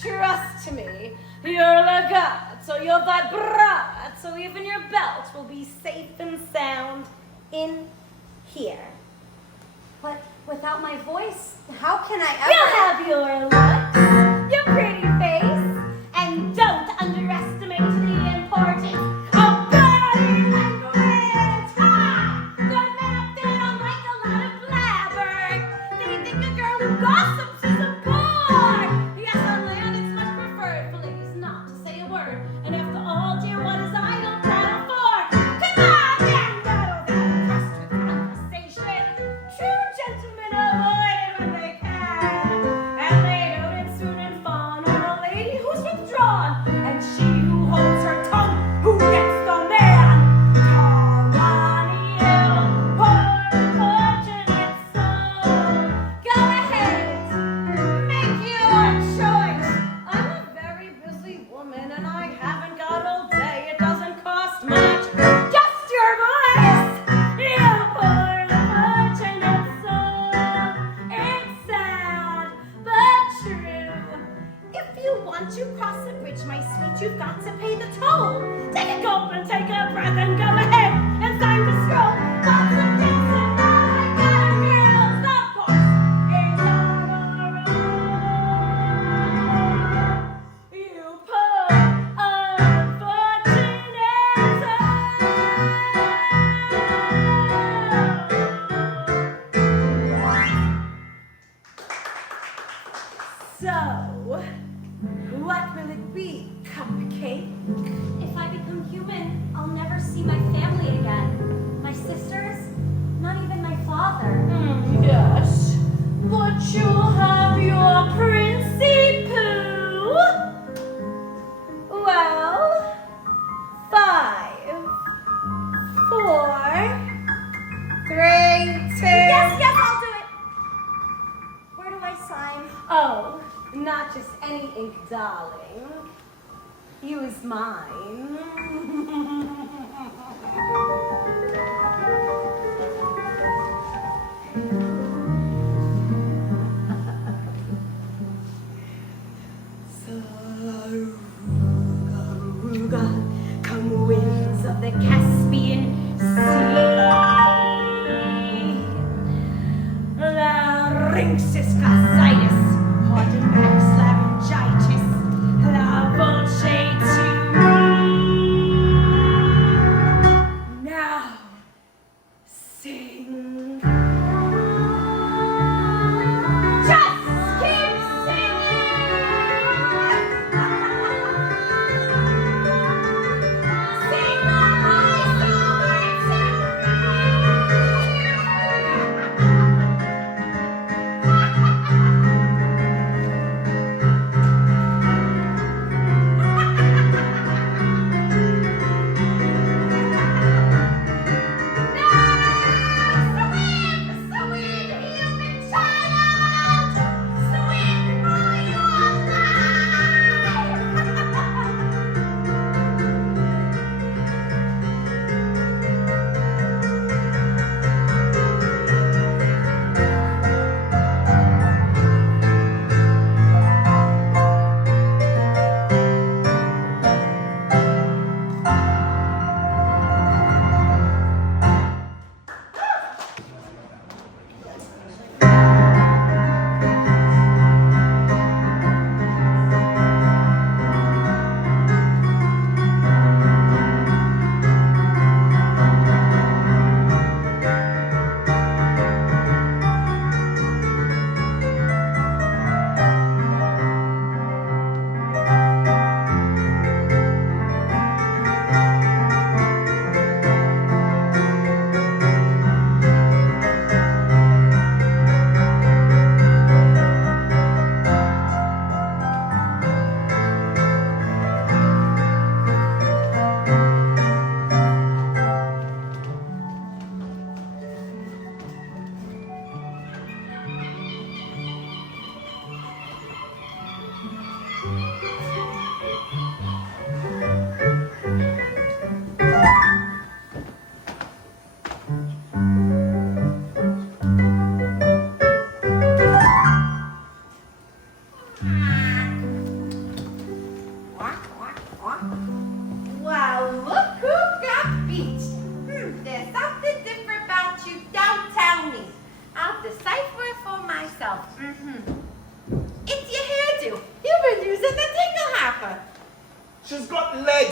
Trust me. Your legato, your vibrato, even your belt will be safe and sound in here. But without my voice, how can I You'll have your looks, your pretty face, and don't underestimate the importance of body language. Ha! Good men up there don't like a lot of blabber. They think a girl who gossips is a bore. Yes, on land it's much preferred for ladies not to say a word. And after all, dear, what is idle prattle for? Come on, man, that'll get impressed with conversation. True gentlemen avoid it when they can. And they don't intrude in fun on a lady who's withdrawn. And she who holds her tongue, who gets the man. Come on, you poor fortunate soul. Go ahead, make your choice. I'm a very busy woman and I haven't got all day. It doesn't cost much, just your voice. You poor fortunate soul. It's sad, but true. If you want to cross the bridge, my sweet, you've got to pay the toll. Take a gulp and take a breath and go ahead and sign the scroll. Lots of dancing, all I got are girls. The boss is on a roll. You poor unfortunate soul. So, what will it be, cupcake? If I become human, I'll never see my family again. My sisters, not even my father. Yes, but you'll have your Princey Pooh. Well, 5, 4, 3, 2. Yes, I'll do it. Where do I sign? Oh, not just any ink, darling. Use mine. Saruga, come winds of the Caspian Sea. Larynxis casitis, haunting Max laryngitis, la voce to me. Now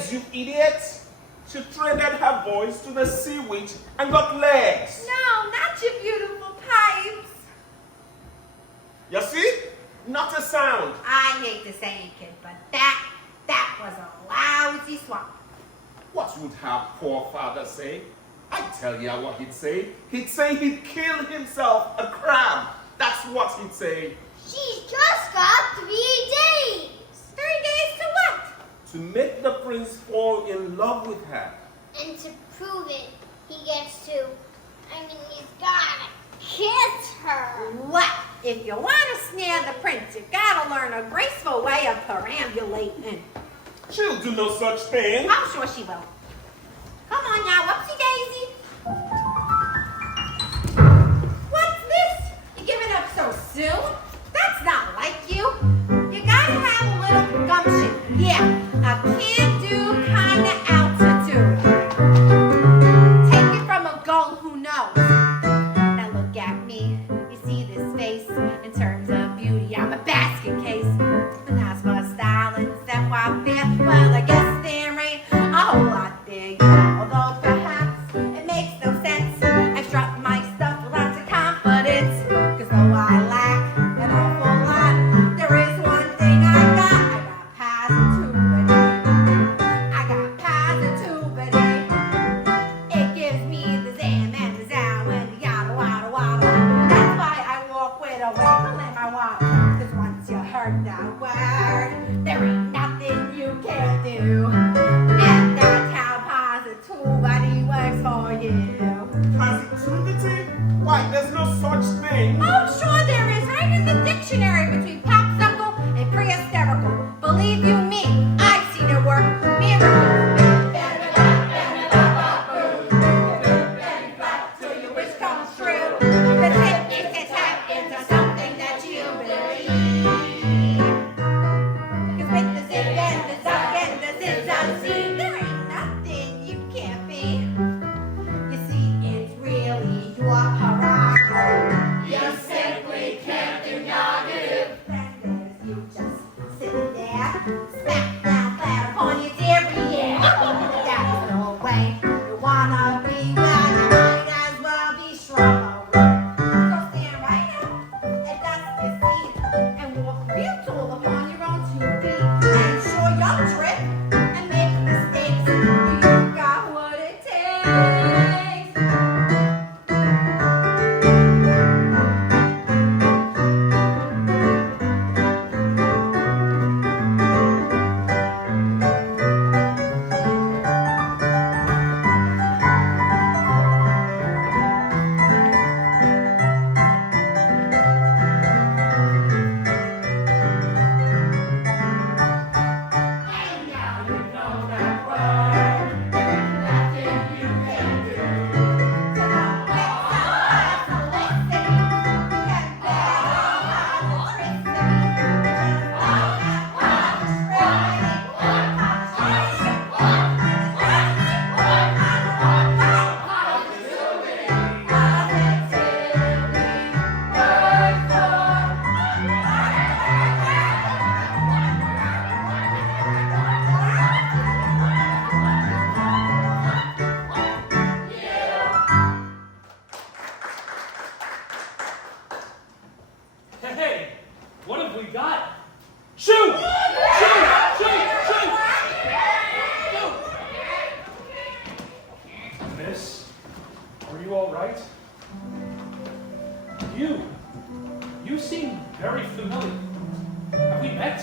legs, you idiot! She traded her voice to the sea witch and got legs. No, not your beautiful pipes. You see? Not a sound. I hate to say it, kid, but that was a lousy swap. What would her poor father say? I tell you what he'd say. He'd say he'd kill himself a crab. That's what he'd say. She's just got 3 days. 3 days to what? To make the prince fall in love with her. And to prove it, he gets to, he's gotta kiss her. What? If you want to snare the prince, you gotta learn a graceful way of perambulating. She'll do no such thing. I'm sure she will. Come on now, whoopsie daisy. What's this? You giving up so soon? That's not like you. You gotta have a little gumption. Yeah, a can-do kind of altitude. Take it from a gull who knows. Now look at me. You see this face? In terms of beauty, I'm a basket case. And as for style and step out there, well, I guess there ain't a whole lot there. Although perhaps it makes no sense. I strut my stuff with lots of confidence. Cause though I lack an awful lot, there is one thing I got positivity. I got positivity. It gives me the zam and the zow and the yada wada wada. That's why I walk with a wiggle in my water. Cause once you heard that word, there ain't nothing you can't do. And that's how positivity works for you. Positivity? Why, there's no such thing. Oh, sure there is, right in the dictionary between popsicle and pre-hysterical. Believe you me, I've seen it work. Miracles. Till your wish comes true. The tip is to tap into something that you believe. Cause with the zip and the zuck and the zip-zop-zee, there ain't nothing you can't be. You see, it's really your prerogative. You simply can't do negative. That's it, you just sit there, smack down flat upon your derriere. That's the way you wanna be, well, you might as well be shrubbery. So stand right up and dust your feet and walk real tall upon your own 2 feet. And sure you'll trip and make mistakes. You got what it takes. And now you know that word. Nothing you can do. Hey, what have we got? Shoot! Shoot! Shoot! Shoot! Miss, are you all right? You seem very familiar. Have we met?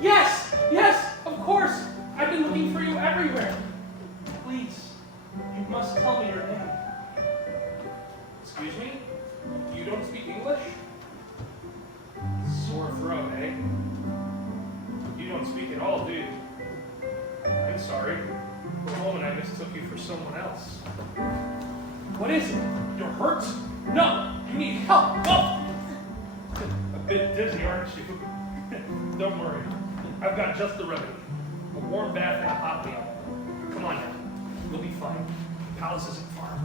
Yes! Yes! Of course! I've been looking for you everywhere. Please, you must tell me your name. Excuse me? You don't speak English? Sore throat, eh? You don't speak at all, do you? I'm sorry. For a moment I mistook you for someone else. What is it? You're hurt? No! You need help! Oh! A bit dizzy, aren't you? Don't worry. I've got just the remedy. A warm bath and a hot meal. Come on now. We'll be fine. The palace isn't far.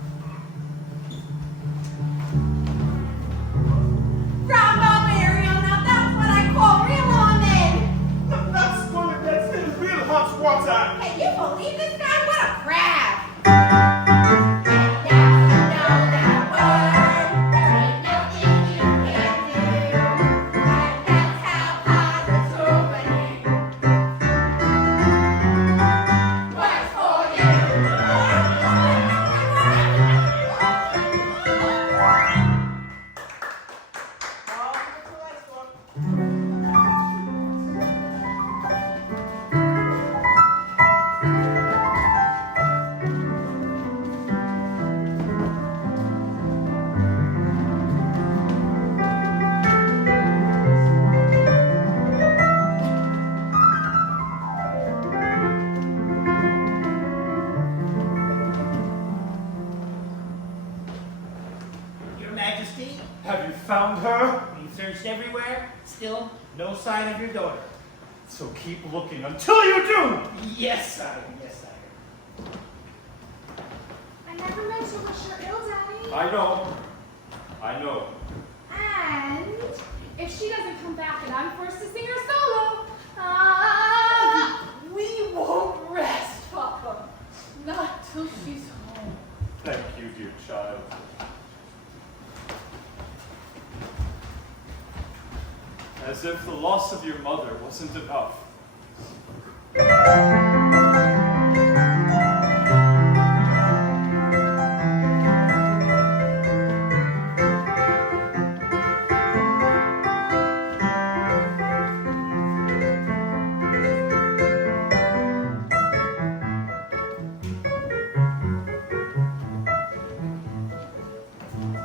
Bravo, Ariel, now that's what I call real woman. That's gonna get in real hot water. Searched everywhere, still no sign of your daughter. So keep looking until you do! Yes, sire. Yes, sire. I never meant to wish her ill, Daddy. I know. I know. And if she doesn't come back and I'm forced to sing her solo, we won't rest, Papa. Not till she's home. Thank you, dear child. As if the loss of your mother wasn't enough.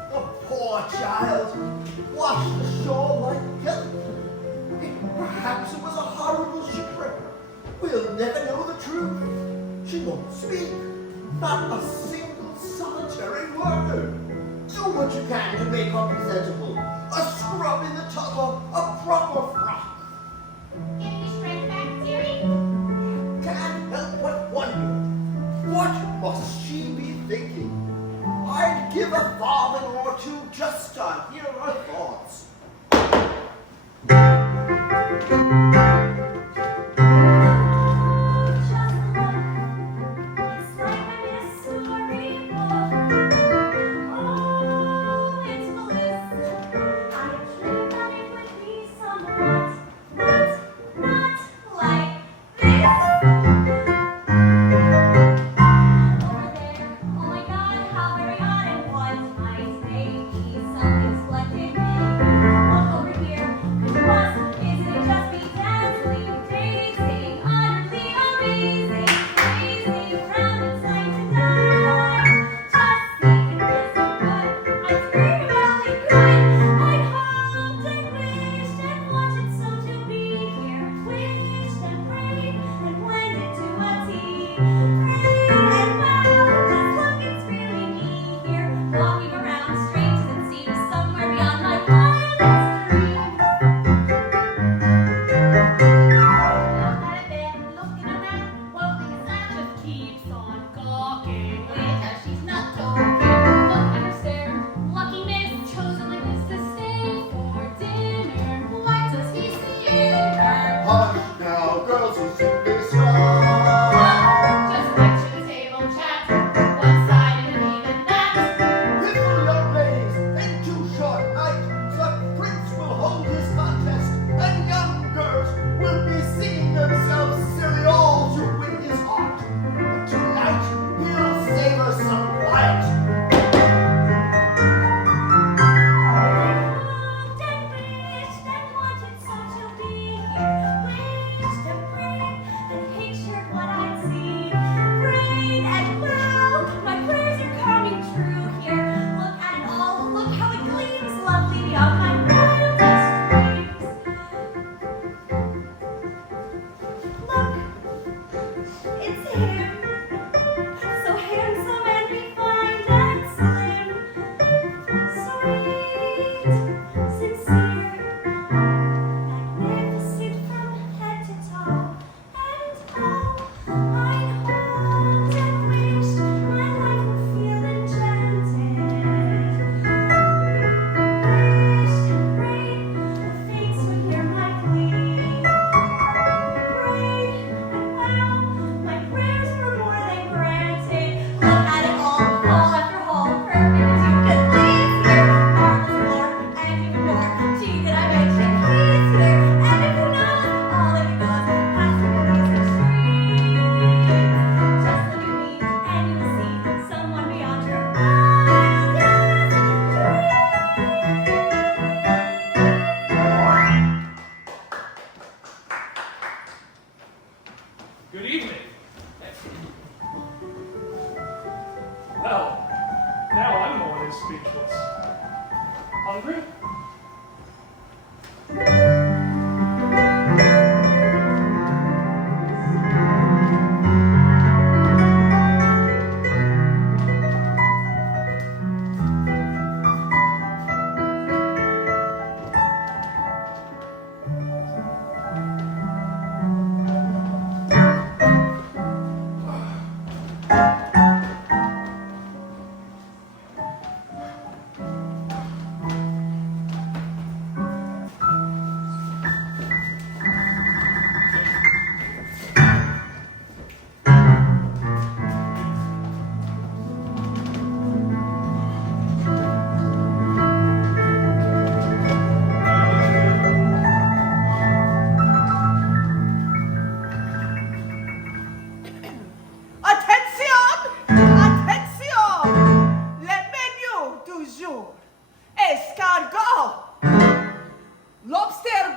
The poor child, washed ashore like kelp. Perhaps it was a horrible shipwreck. We'll never know the truth. She won't speak. Not a single solitary word. Do what you can to make her presentable. A scrub in the tub, a proper frock. Get me straight back, dearie. Can't help but wonder, what must she be thinking? I'd give a farthing or two just to hear her thoughts. It's like I'm in a storybook. Oh, it's bliss. I dreamed that it would be somewhat, not like this. Over there, oh my God, how very odd and what might they be? Something splendid. Look over here, could trust, isn't it just be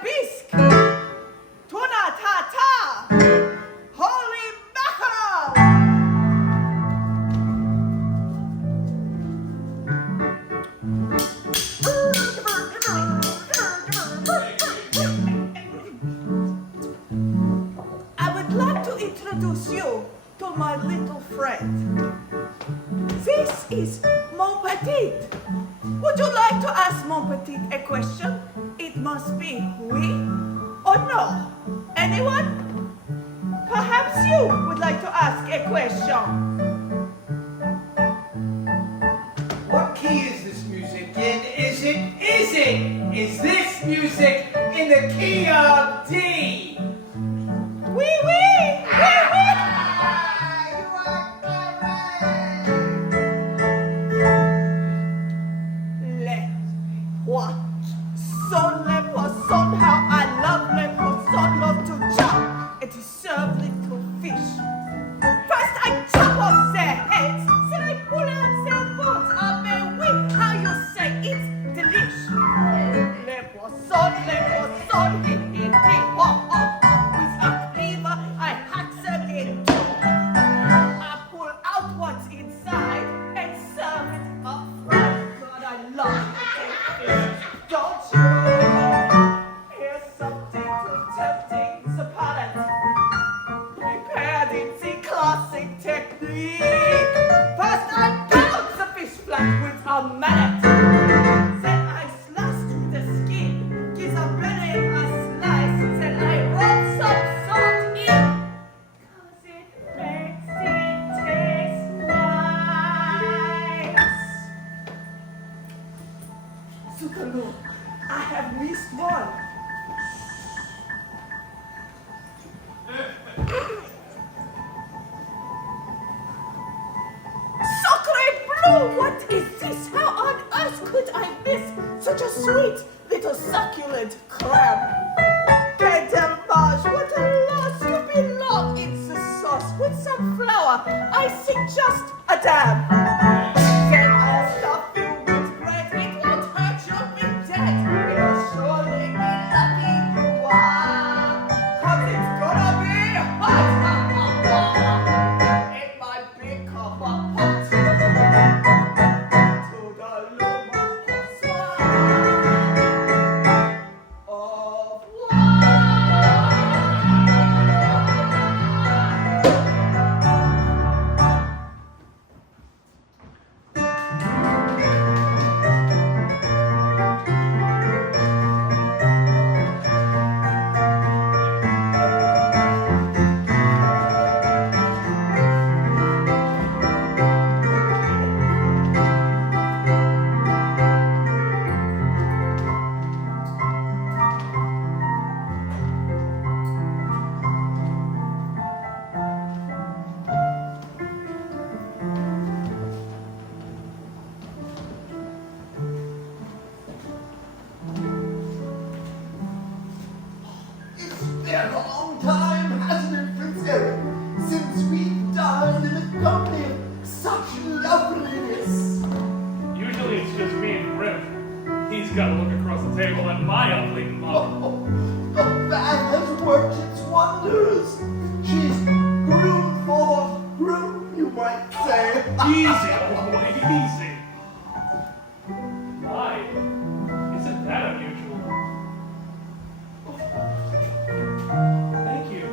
bisque, tuna ta-ta, holy mackerel. I would like to introduce you to my little friend. This is Mon Petit. Would you like to ask Mon Petit a question? It must be oui or no. Anyone? Perhaps you would like to ask a question. What key is this music in? Is this music in the key of D? Oui, oui, oui, oui. Les rois. Son les poissons, how I love les poissons, love to chop and to serve little fish. First I chop off their heads, then I pull out their bones. Ah, mais oui, how you say it's delish. Les poissons, he, ho, ho, ho. With a cleaver, I hack them in two. I pull out what's inside and serve it up front. God, I love it. Don't you? Here's something too tempting, the palate. Prepared in the classic technique. First I pound the fish flat with a mallet. Then I slice through the skin, give the belly a slice. Then I rub some salt in, 'cause it makes it taste nice. Sukalu, I have missed one. Sacre bleu! What is this? How on earth could I miss such a sweet little succulent crab? Que dommage! What a loss! You belong in the sauce with some flour. I think just a dab. Then I'll stuff you with bread. It won't hurt you be dead. You'll surely be lucky you are. 'Cause it's gonna be hot. It might be copper hot. To the lower side of It's been a long time, hasn't it, Prince Eric, since we've dined in the company of such loveliness. Usually it's just me and Griff. He's got to look across the table at my ugly mother. Oh, the bag has worked its wonders. She's groomed for the groom, you might say. Easy, old boy, easy. Why? Isn't that unusual? Thank you.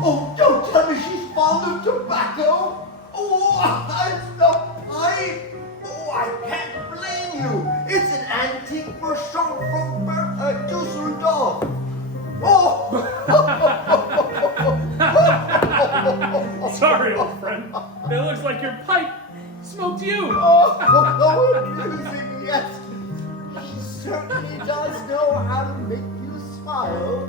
Oh, don't tell me she's fond of tobacco. Oh, it's the pipe. Oh, I can't blame you. It's an antique version from Dusseldorf. Oh. Sorry, old friend. It looks like your pipe smoked you. Oh, amusing, yes. She certainly does know how to make you smile.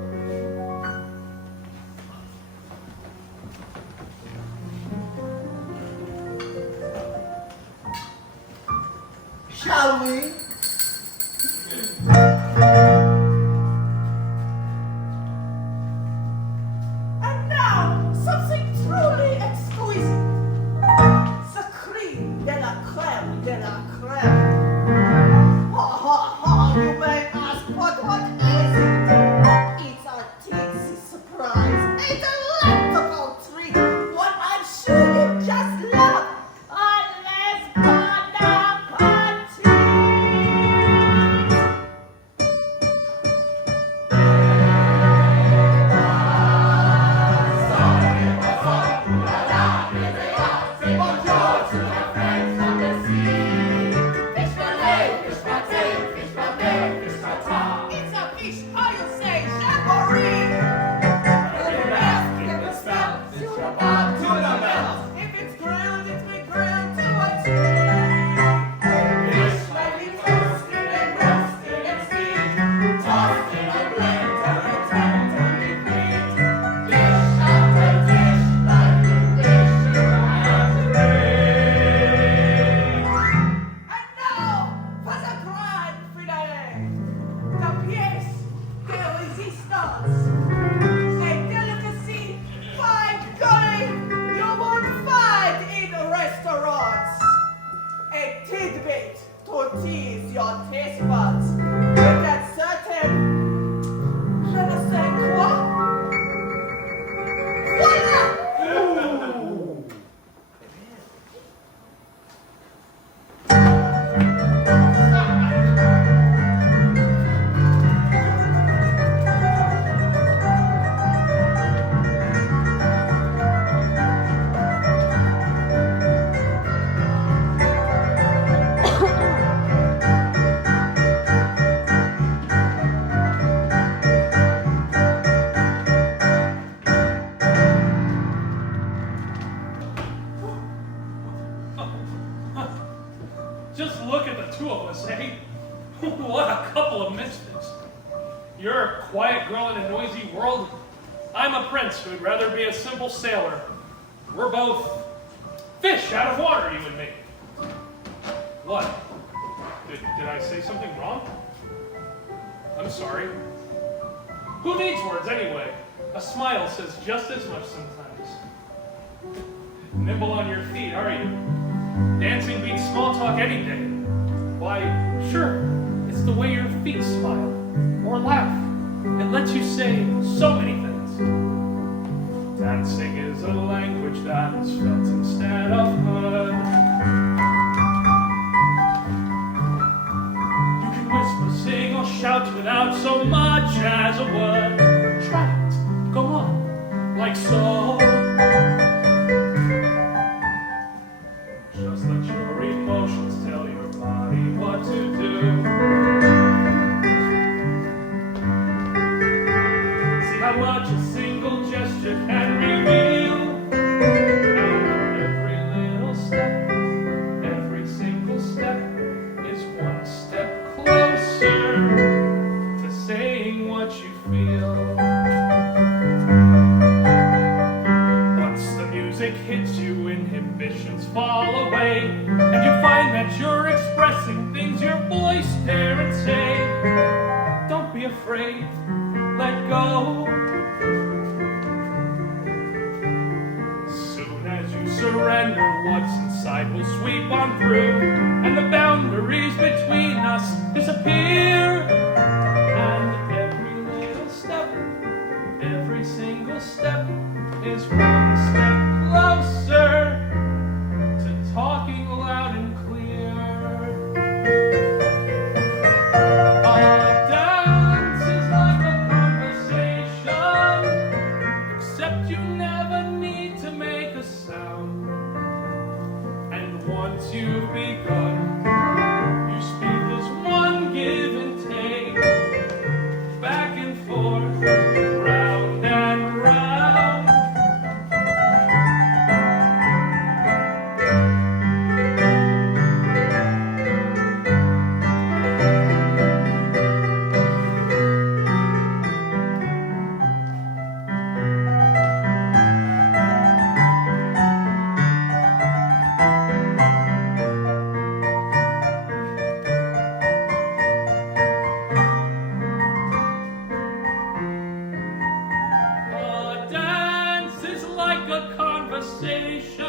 Shall we? And now, something truly exquisite. The cream de la crème de la crème. Ha ha ha, you may ask, what is it? nuts. A delicacy, by golly, you won't find in restaurants. A tidbit to tease your taste buds with that certain je ne sais quoi. Voila! Just look at the two of us, eh? What a couple of misfits. You're a quiet girl in a noisy world. I'm a prince who'd rather be a simple sailor. We're both fish out of water, you and me. What? Did I say something wrong? I'm sorry. Who needs words anyway? A smile says just as much sometimes. Nimble on your feet, are you? Dancing beats small talk any day. Why, sure, it's the way your feet smile or laugh. It lets you say so many things. Dancing is a language that is felt instead of heard. You can whisper, sing, or shout without so much as a word. Try it. Go on. Like so. Just let your emotions tell your body what to do. See how much a single gesture can reveal. And every little step, every single step is one step closer to saying what you feel. Once the music hits you, inhibitions fall away, and you find that you're expressing things your voice daren't say. Don't be afraid, let go. Soon as you surrender, what's inside will sweep on through, and the boundaries between us disappear. And every little step, every single step is one step closer to talking loud and clear. A dance is like a conversation, except you never need to make a sound. And once you've begun, you speak as one give and take, back and forth, round and round. A dance is like a conversation,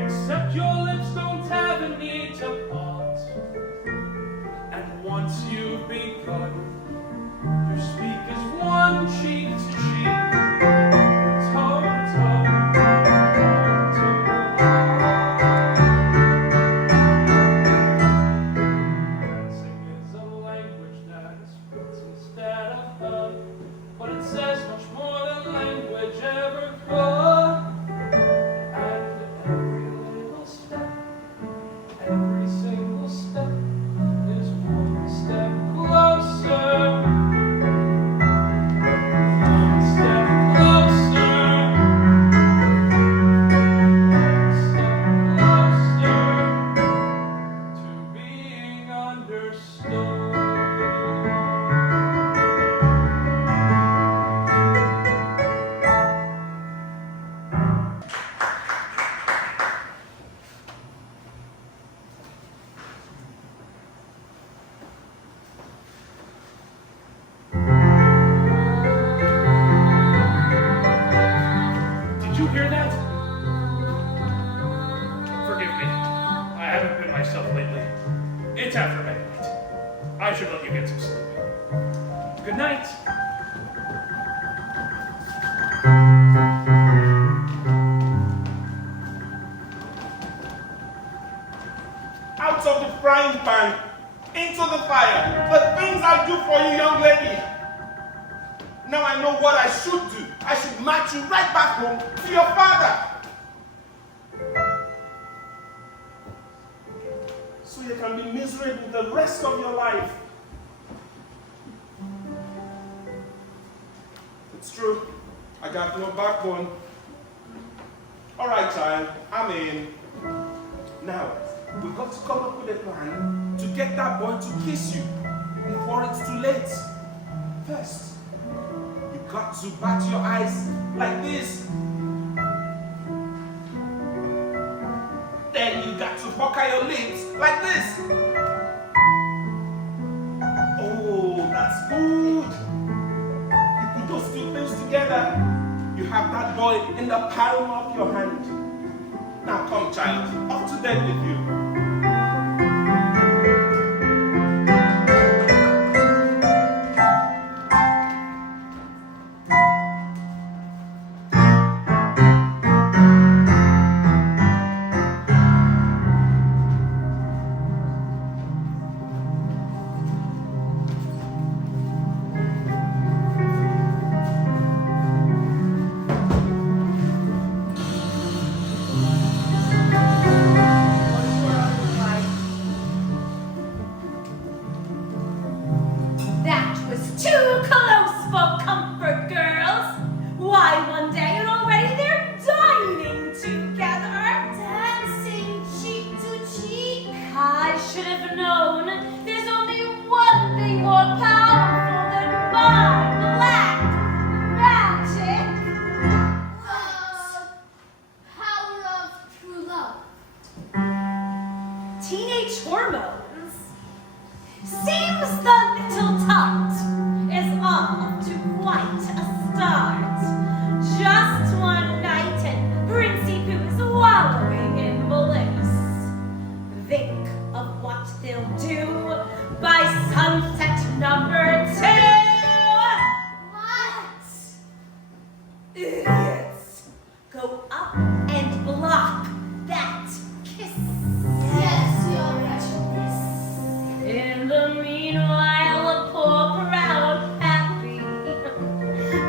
except your lips don't have a need to part. And once you've begun, you speak as one cheek to cheek, toe to toe, heart to heart. Dancing is a language that is felt instead of heard, but it says much more than language ever could. you get some sleep. Good night. Out of the frying pan, into the fire. The things I do for you, young lady. Now I know what I should do. I should march you right back home to your father. So you can be miserable the rest of your life. It's true. I got no backbone. All right, child. I'm in. Now, we've got to come up with a plan to get that boy to kiss you before it's too late. First, you've got to bat your eyes like this. Then you got to pucker your lips like this. Oh, that's good. You put those two things together, you have that boy in the palm of your hand. Now come, child, up to bed with you. That was too close for comfort, girls. Why, one day and already they're dining together, dancing cheek to cheek. I should have known there's only one thing more powerful than my black magic. Power of true love. Teenage hormones. Seems the little tot is off to quite a start. Just one night and Princey Pooh's wallowing in bliss. Think of what they'll do by sunset number 2. What? Idiots. Go up and block that kiss. Yes, your wretchedness. In the meanwhile, a poor proud Pappy,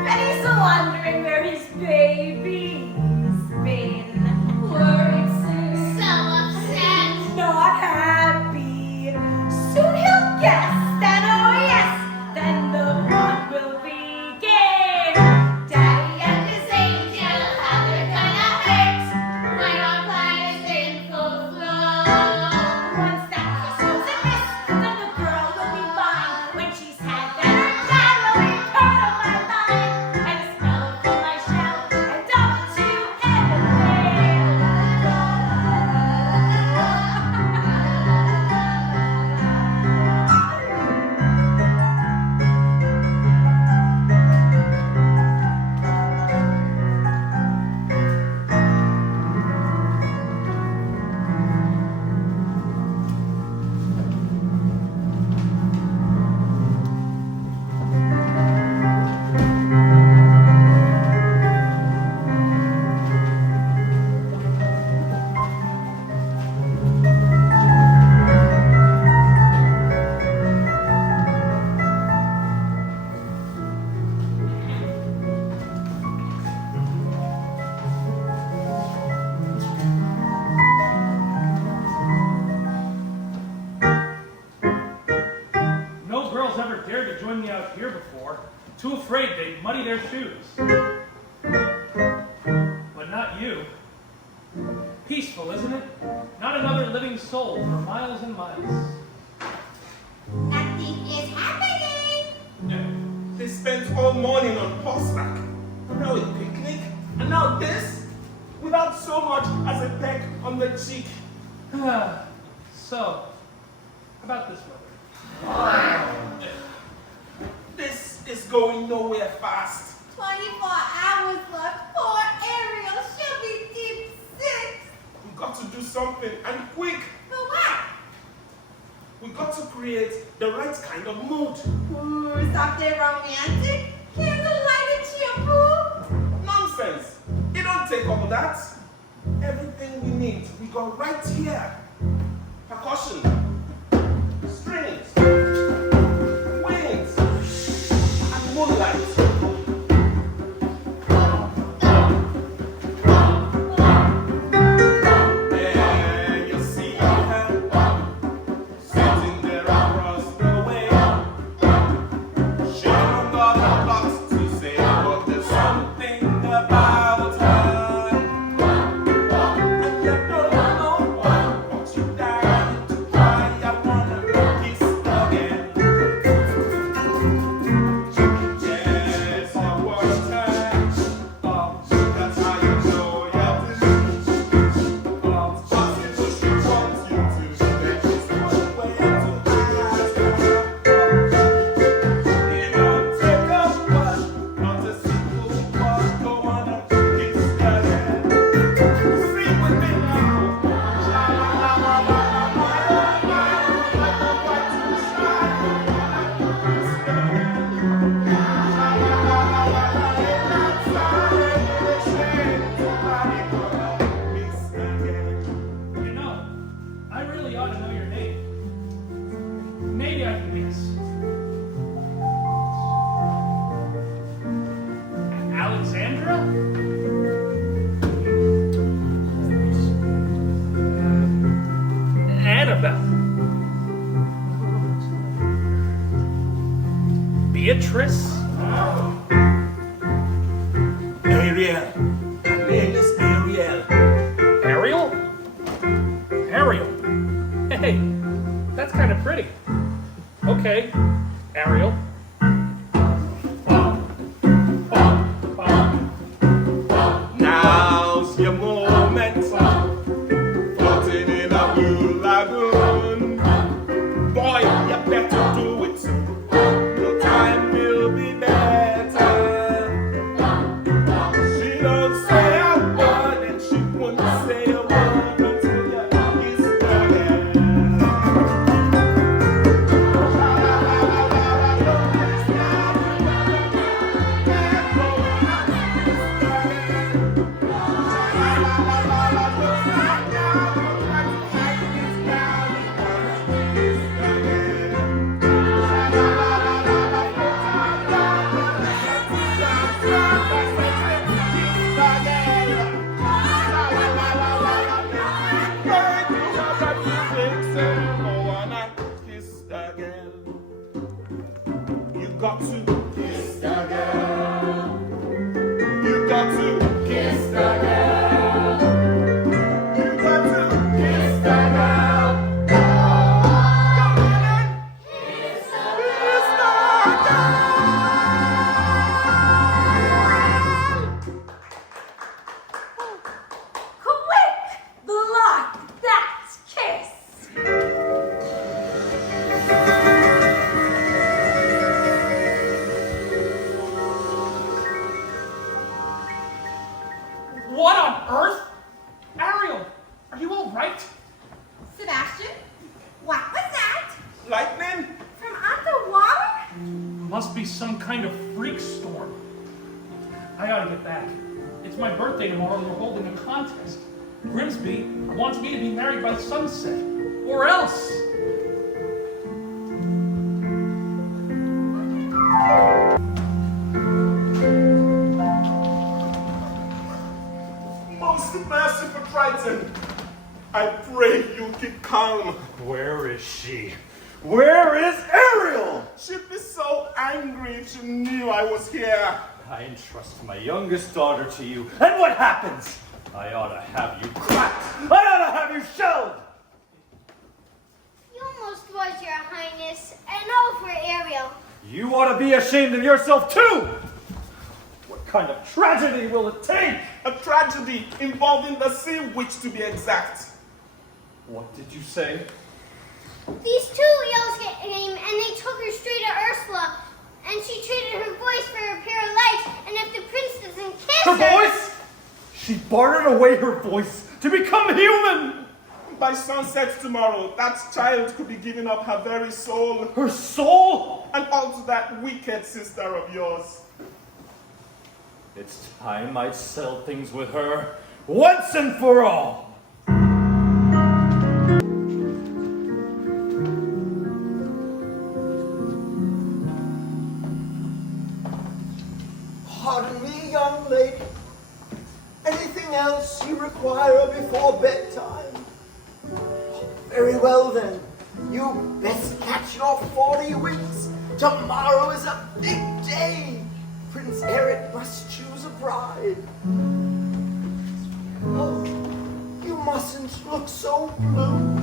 Betty's wondering where his baby's been. Worried sick, So upset. not happy. Soon he'll guess that, oh yes, then the fun will begin. Daddy and his Angel, how they're gonna hurt when our plan is in full flow. once that kiss was a miss, then the girl will be mine. When she's had that, her dad will be part of my life. And a spell from my shell, and off to heaven No girls ever dared to join me out here before. Too afraid they'd muddy their shoes. But not you. Peaceful, isn't it? Not another living soul for miles and miles. Nothing is happening. They spent all morning on horseback. And now a picnic. And now this. Without so much as a peck on the cheek. So, how about this weather? This is going nowhere fast. 24 hours left. Poor Ariel. She'll be deep sick. We've got to do something, and quick. For what? We got to create the right kind of mood. Ooh, something romantic? Candlelight and shampoo? Nonsense. It don't take all that. Everything we need, we got right here. Percussion, strings, winds, and moonlight. And you see her sitting there across the way. She don't got a lot to say, but there's something about her. And you don't know what you died to cry. I wanna kiss again. Yes, I want her. That's how you know you're the possible she wants you to. There is one way to ask her. It don't take a word, not a single word. Go on and kiss again. Sing with me now. La la la la la la la la You know, I really ought to know your name. Maybe I can guess. Alexandra? Annabelle. Beatrice? Ariel. Her name is Ariel. Ariel? Ariel. Hey, that's kind of pretty. Okay, Ariel. Now's your moment. Floating in a blue lagoon. Boy, you better do it soon. Your time will be better. She don't say a word, and she won't say a word until you kiss her again. You got to kiss the girl. You got to kiss the girl. You got to kiss the girl. Come on and kiss the girl. Quick! Block that kiss! What on earth? Ariel, are you all right? Sebastian? What was that? Lightning? From underwater? Must be some kind of freak storm. I ought to get back. It's my birthday tomorrow and we're holding a contest. Grimsby wants me to be married by sunset. Or else. Most merciful Triton, I pray you keep calm. Where is she? Where is Ariel? She'd be so angry if she knew I was here. I entrust my youngest daughter to you, and what happens? I ought to have you cracked. I ought to have you shelled. You almost was, Your Highness, and all for Ariel. You ought to be ashamed of yourself too. What kind of tragedy will it take? A tragedy involving the sea witch, to be exact. What did you say? These two elves came and they took her straight to Ursula, and she traded her voice for a pair of legs, and if the prince doesn't kiss Her voice? She bartered away her voice to become human. By sunset tomorrow, that child could be giving up her very soul. Her soul? And all to that wicked sister of yours. It's time I settle things with her once and for all. Pardon me, young lady. Anything else you require before bedtime? Very well then. You best catch your 40 winks. Tomorrow is a big day. Prince Eric must choose a bride. Oh, you mustn't look so blue.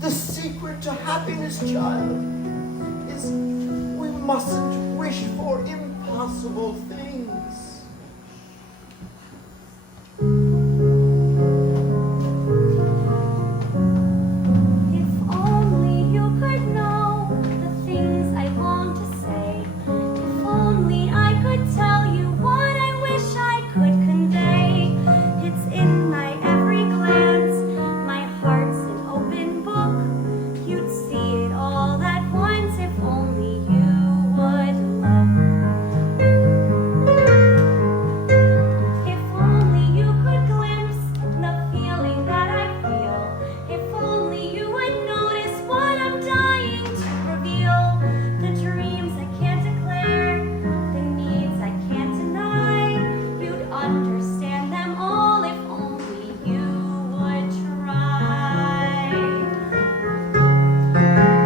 The secret to happiness, child, is we mustn't wish for impossible things. If only you could know the things I long to say. If only I could tell you what I wish I could convey. It's in my every glance, my heart's an open book. You'd see it all at once if only you would look. If only you could glimpse the feeling that I feel. If only you would notice what I'm dying to reveal. The dreams I can't declare, the needs I can't deny. You'd understand them all if only you would try.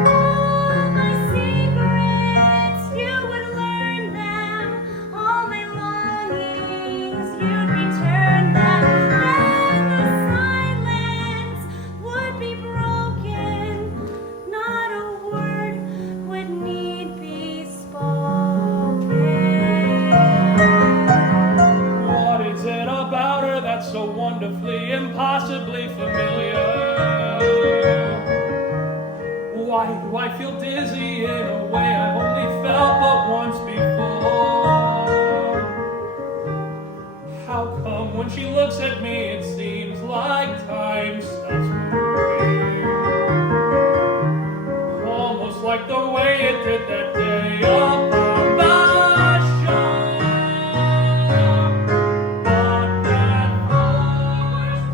All my secrets, you would learn them. All my longings, you'd return them. Then the silence would be broken. Not a word would need be spoken. What is it about her that's so wonderfully, impossibly familiar? Why do I feel dizzy in a way I've only felt but once before? How come when she looks at me it seems like time stops moving? Almost like the way it did that day up on the shore. But that voice,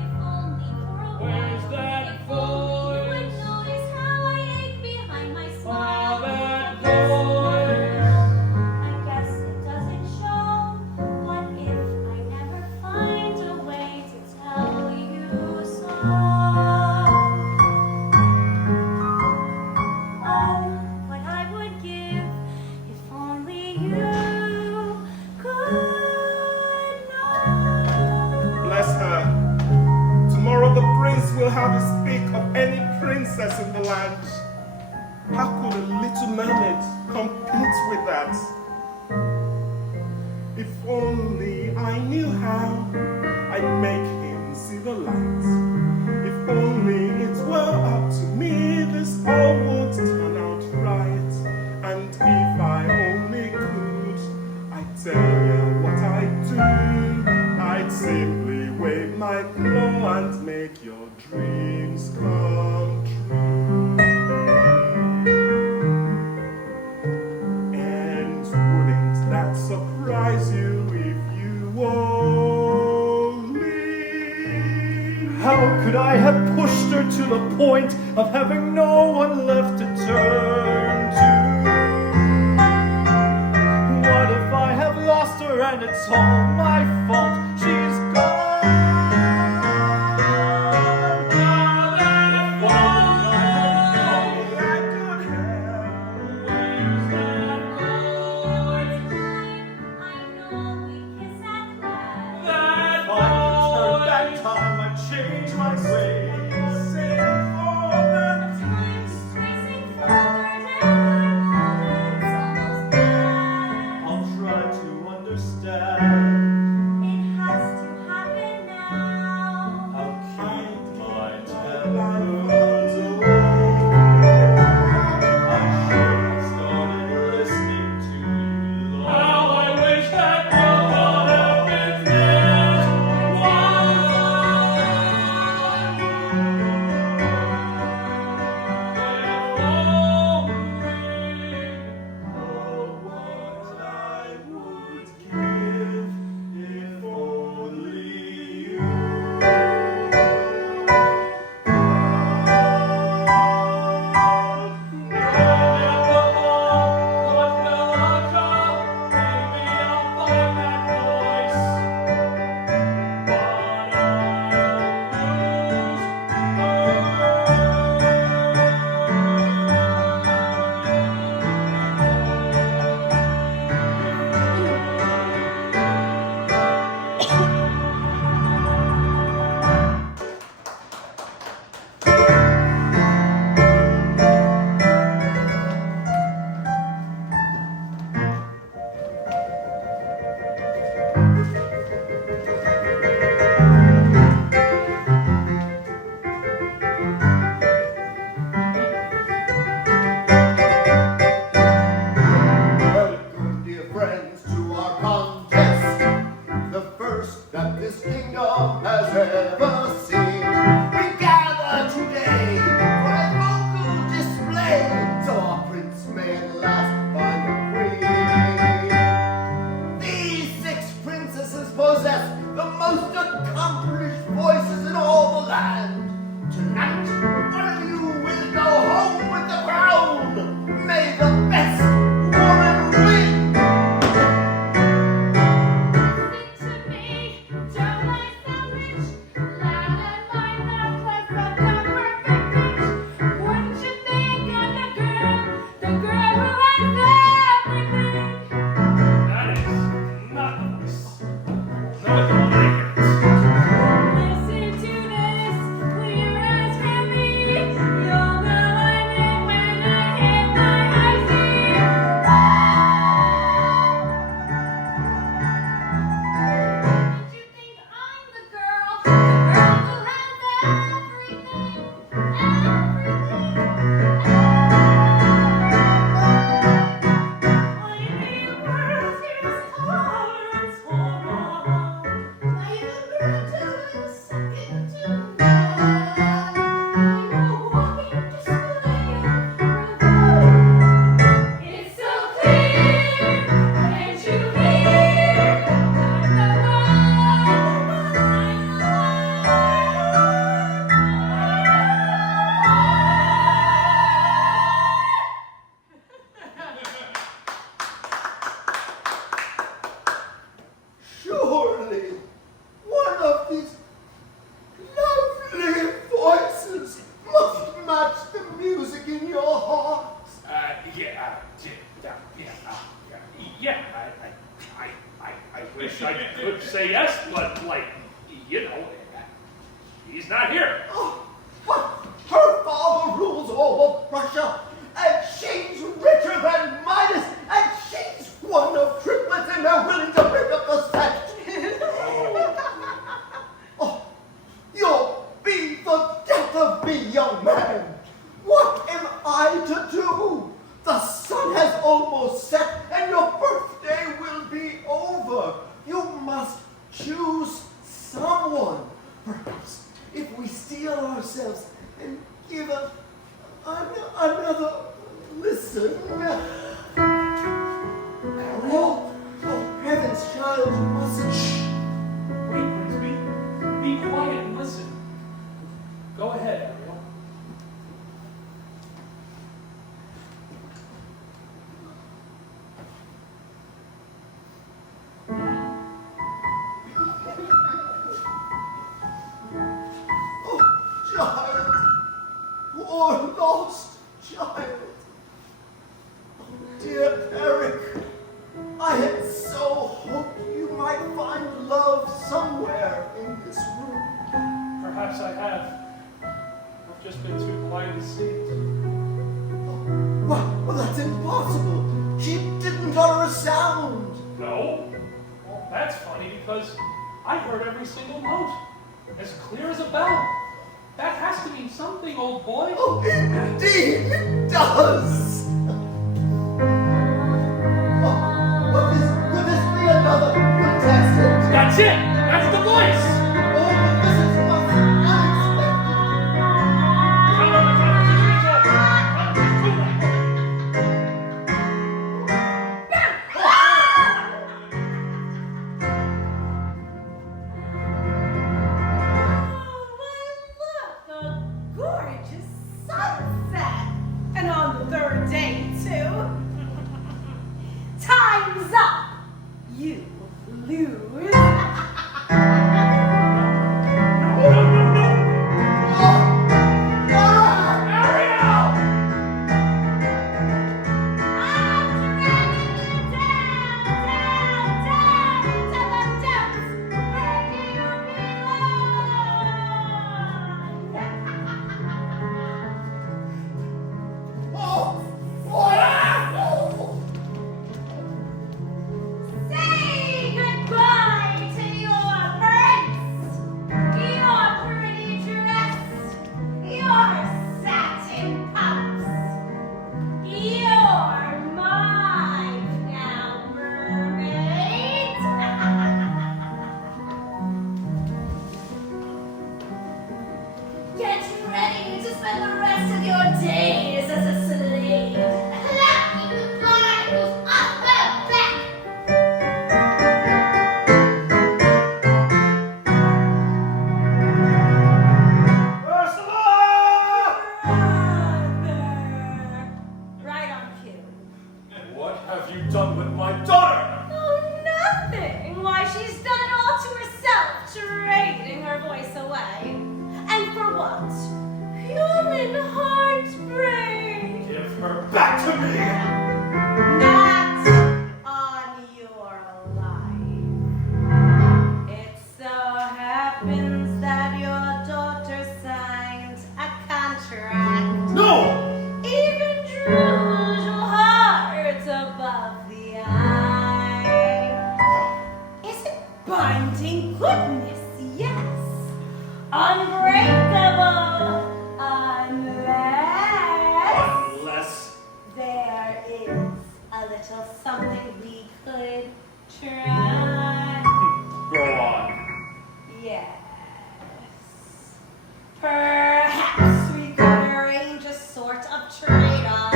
If only for a where's while. that If only you would voice? notice how I ache behind my smile. Oh, that But guess voice. I guess it doesn't show. What if I never find a way to tell you so? Oh, what I would give if only you could know. Bless her. Tomorrow the prince will have a speak of any princess in the land. How could a little mermaid compete with that? If only I knew how I'd make him see the light. If only it were up to me, this all would turn out right. And if I only could, I'd tell you what I'd do. I'd simply wave my claw and make your dreams come true. And wouldn't that surprise you if you only How could I have pushed her to the point of having no one left to turn to? What if I have lost her and it's all my fault? She's gone. I know we kiss at last. If I could turn back time, I'd change my ways. Time's racing forward and our moments almost past. I'll try to understand. It friends to our contest, the first that this kingdom has ever seen. We gather today for a vocal display, so our prince may at last find a queen. These 6 princesses possess the most accomplished voices in all the land. Tonight, one of you will go home with the crown. May the best woman win. To me, don't like so rich. Loud and light, necklace of the perfect pitch. Wouldn't you think I'm the girl who has everything? That is not the voice. No, it's the one I hear. Listen to this, clear as can be. You'll know I'm in when I hit my high C. Don't you think I'm the girl who has everything? I need words, his heart's horror. My little second to none. I'm a walking display of revenge. It's so clear, can't you hear? I'm the Surely, one of these lovely voices must match the music in your hearts. I wish I could say yes, but he's not here. Oh, but her father rules all of Russia, and she's richer than Midas, and she's one of triplets, and they're willing to pick up the set. Oh, you'll be the death of me, young man. What am I to do? The sun has almost set, and your birthday will be over. You must choose someone. Perhaps if we steel ourselves and give another listen. Ariel, oh heaven's child, you mustn't. Shh. Wait, Grimsby. Be quiet and listen. Go ahead, Ariel. Oh, child, poor lost child. Oh, dear Eric, I had so hoped you might find love somewhere in this room. Perhaps I have. I've just been too quiet to see it. Well, that's impossible. She didn't utter a sound. No? Well, that's funny because I heard every single note. As clear as a bell. That has to mean something, old boy. Oh, indeed it does. Oh, could this be another contestant? That's it! That's the voice! Oh, but this is most unexpected. Tell her the competition is over. A gorgeous sunset. And on the 3rd day, too. Time's up. You lose. Say goodbye my daughter? Oh, nothing. Why, she's done it all to herself, trading her voice away. And for what? Human heartbreak. Give her back to me. Not on your life. It so happens that your daughter signed a contract. No! Even Drew's heart above the eye. Is it binding? Goodness, yes. Unbreakable, unless there is a little something we could try. Go on. Yes. Perhaps we could arrange a sort of trade-off.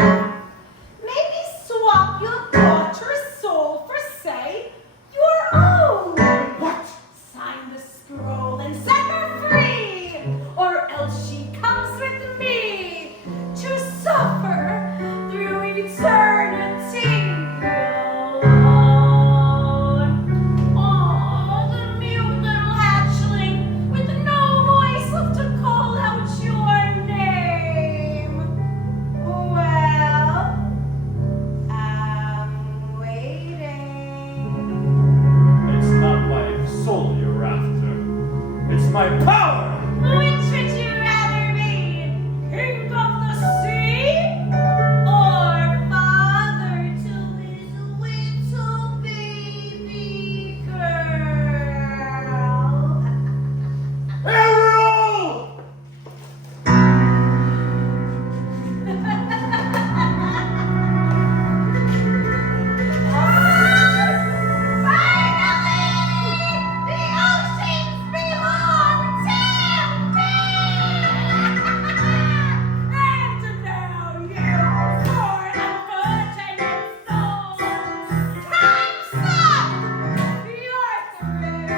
Maybe swap your daughter's soul for, say, your own. What? Sign the scroll and set her free, or else she comes with me to suffer through eternity alone. Oh, the mute little hatchling with no voice left to call out your name. Well, I'm waiting. It's not my soul you're after. It's my power! Which would you rather be? King of the sea? Or father to his little baby girl? Errol! The oceans belong to me! And now you poor unfortunate souls, time's up! You're through!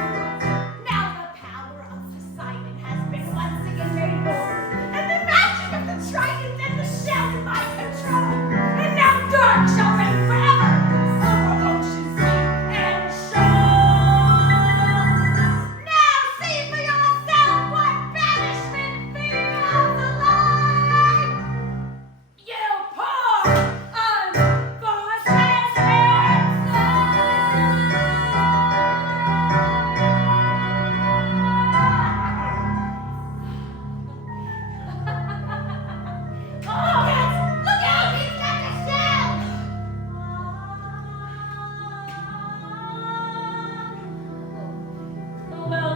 Now the power of Poseidon has been once again made known, and the magic of the trident and the shell in my control, and now dark shall reign forever over oceans deep and shore. Now see for yourself what banishment feels like. You poor, unfortunate soul. Oh, yes! Look out! He's got the shell! Well.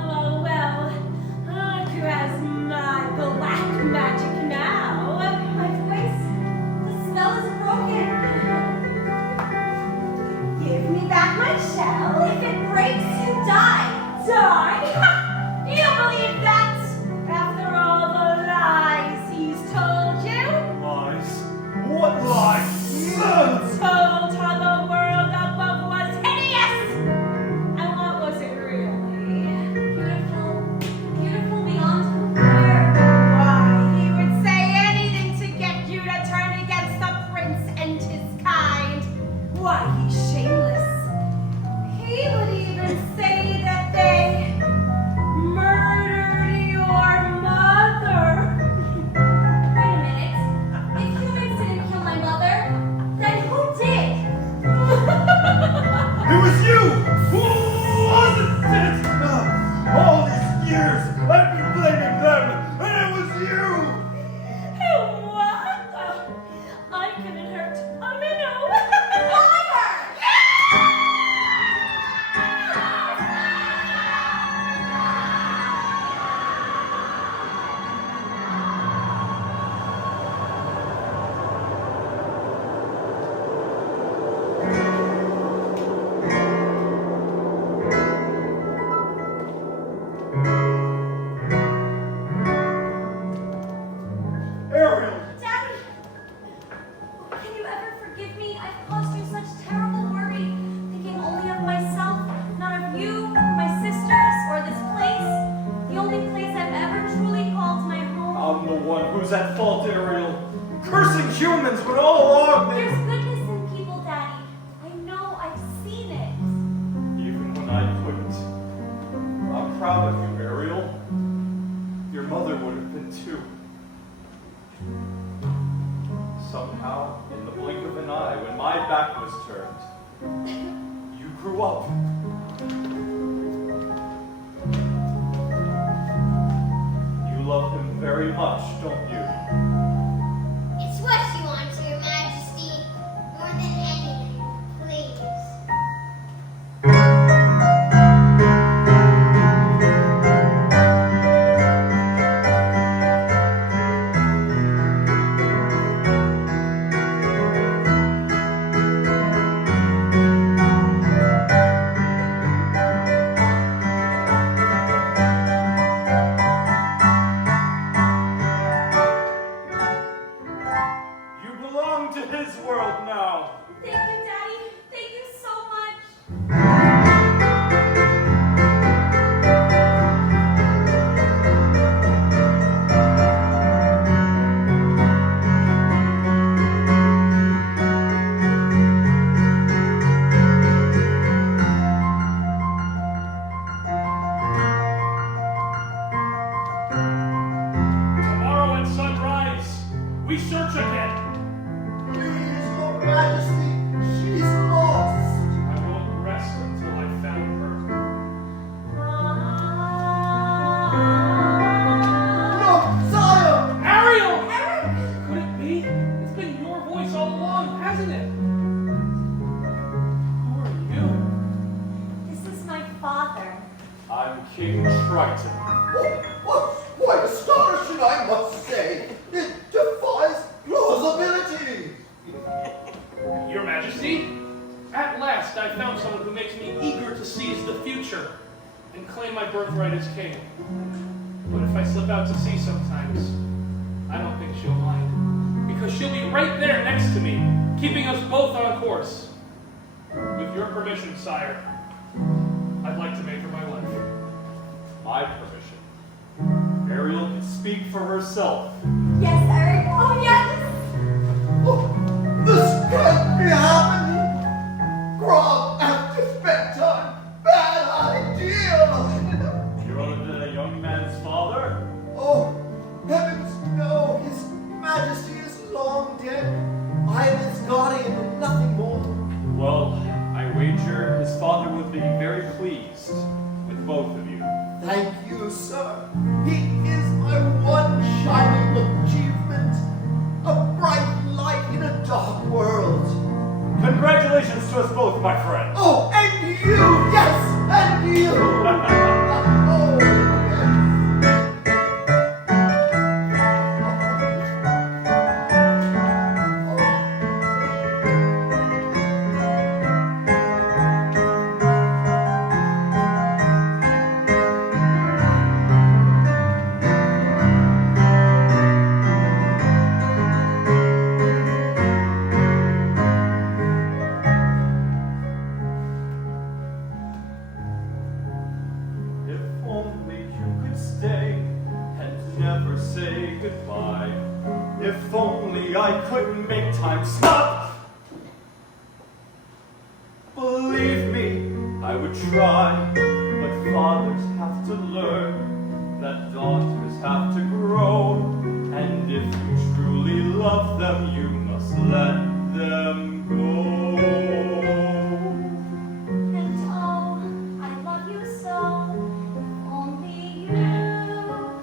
Who has my black magic now? My voice, the spell is broken. Give me back my shell. If it breaks, you die. Die? You believe that? After all the lies he's told you? Lies? What lies? Told how the world above was hideous! And what was it really? Beautiful beyond compare. Why, he would say anything to get you to turn against the prince and his kind. Why, he's shameless. He would even say that they grew up. You love him very much, don't you? It's what you want, Your Majesty, more than anything, please. You belong to his world now. Thank you, Daddy. Thank you so much. Tomorrow at sunrise, we search again. Please, Your Majesty, she's lost. I won't rest until I found her. No, sire! Ariel! Could it be? It's been your voice all along, hasn't it? Who are you? This is my father. I'm King Triton. Quite astonishing, I must say. It defies plausibility. Your Majesty, at last I found someone who makes me eager to seize the future and claim my birthright as king. But if I slip out to sea sometimes, I don't think she'll mind. Because she'll be right there next to me, keeping us both on course. With your permission, sire, I'd like to make her my wife. My permission. Ariel can speak for herself. Yes, Eric. Oh, yes. Oh, this can't be happening. Grog after bedtime. Bad idea. You're the young man's father? Oh, heavens, no. His Majesty is long dead. I am his guardian and nothing more. Well, I wager his father would be very pleased with both of you. Thank you, sir. He is my one shining achievement. A bright light in a dark world. Congratulations to us both, my friend. Oh, and you, yes, and you. Oh, yes. If only you could stay and never say goodbye. If only I could make time stop. Believe me, I would try, but fathers have to learn that daughters have to grow. And if you truly love them, you must let them go. And oh, I love you so. Only you could know.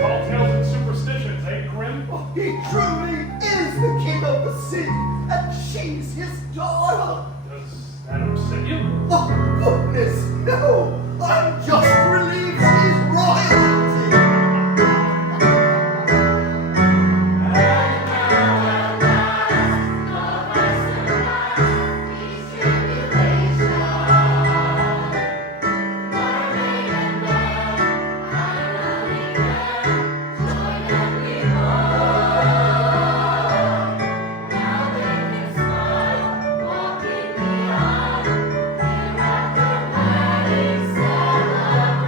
Tall tales and superstitions, eh, Grim? He truly is the king of the sea, and she's his daughter. Does that upset you? Oh, goodness, no. I'm just relieved she's royalty. Walking beyond, here at the wedding ceremony.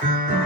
Thank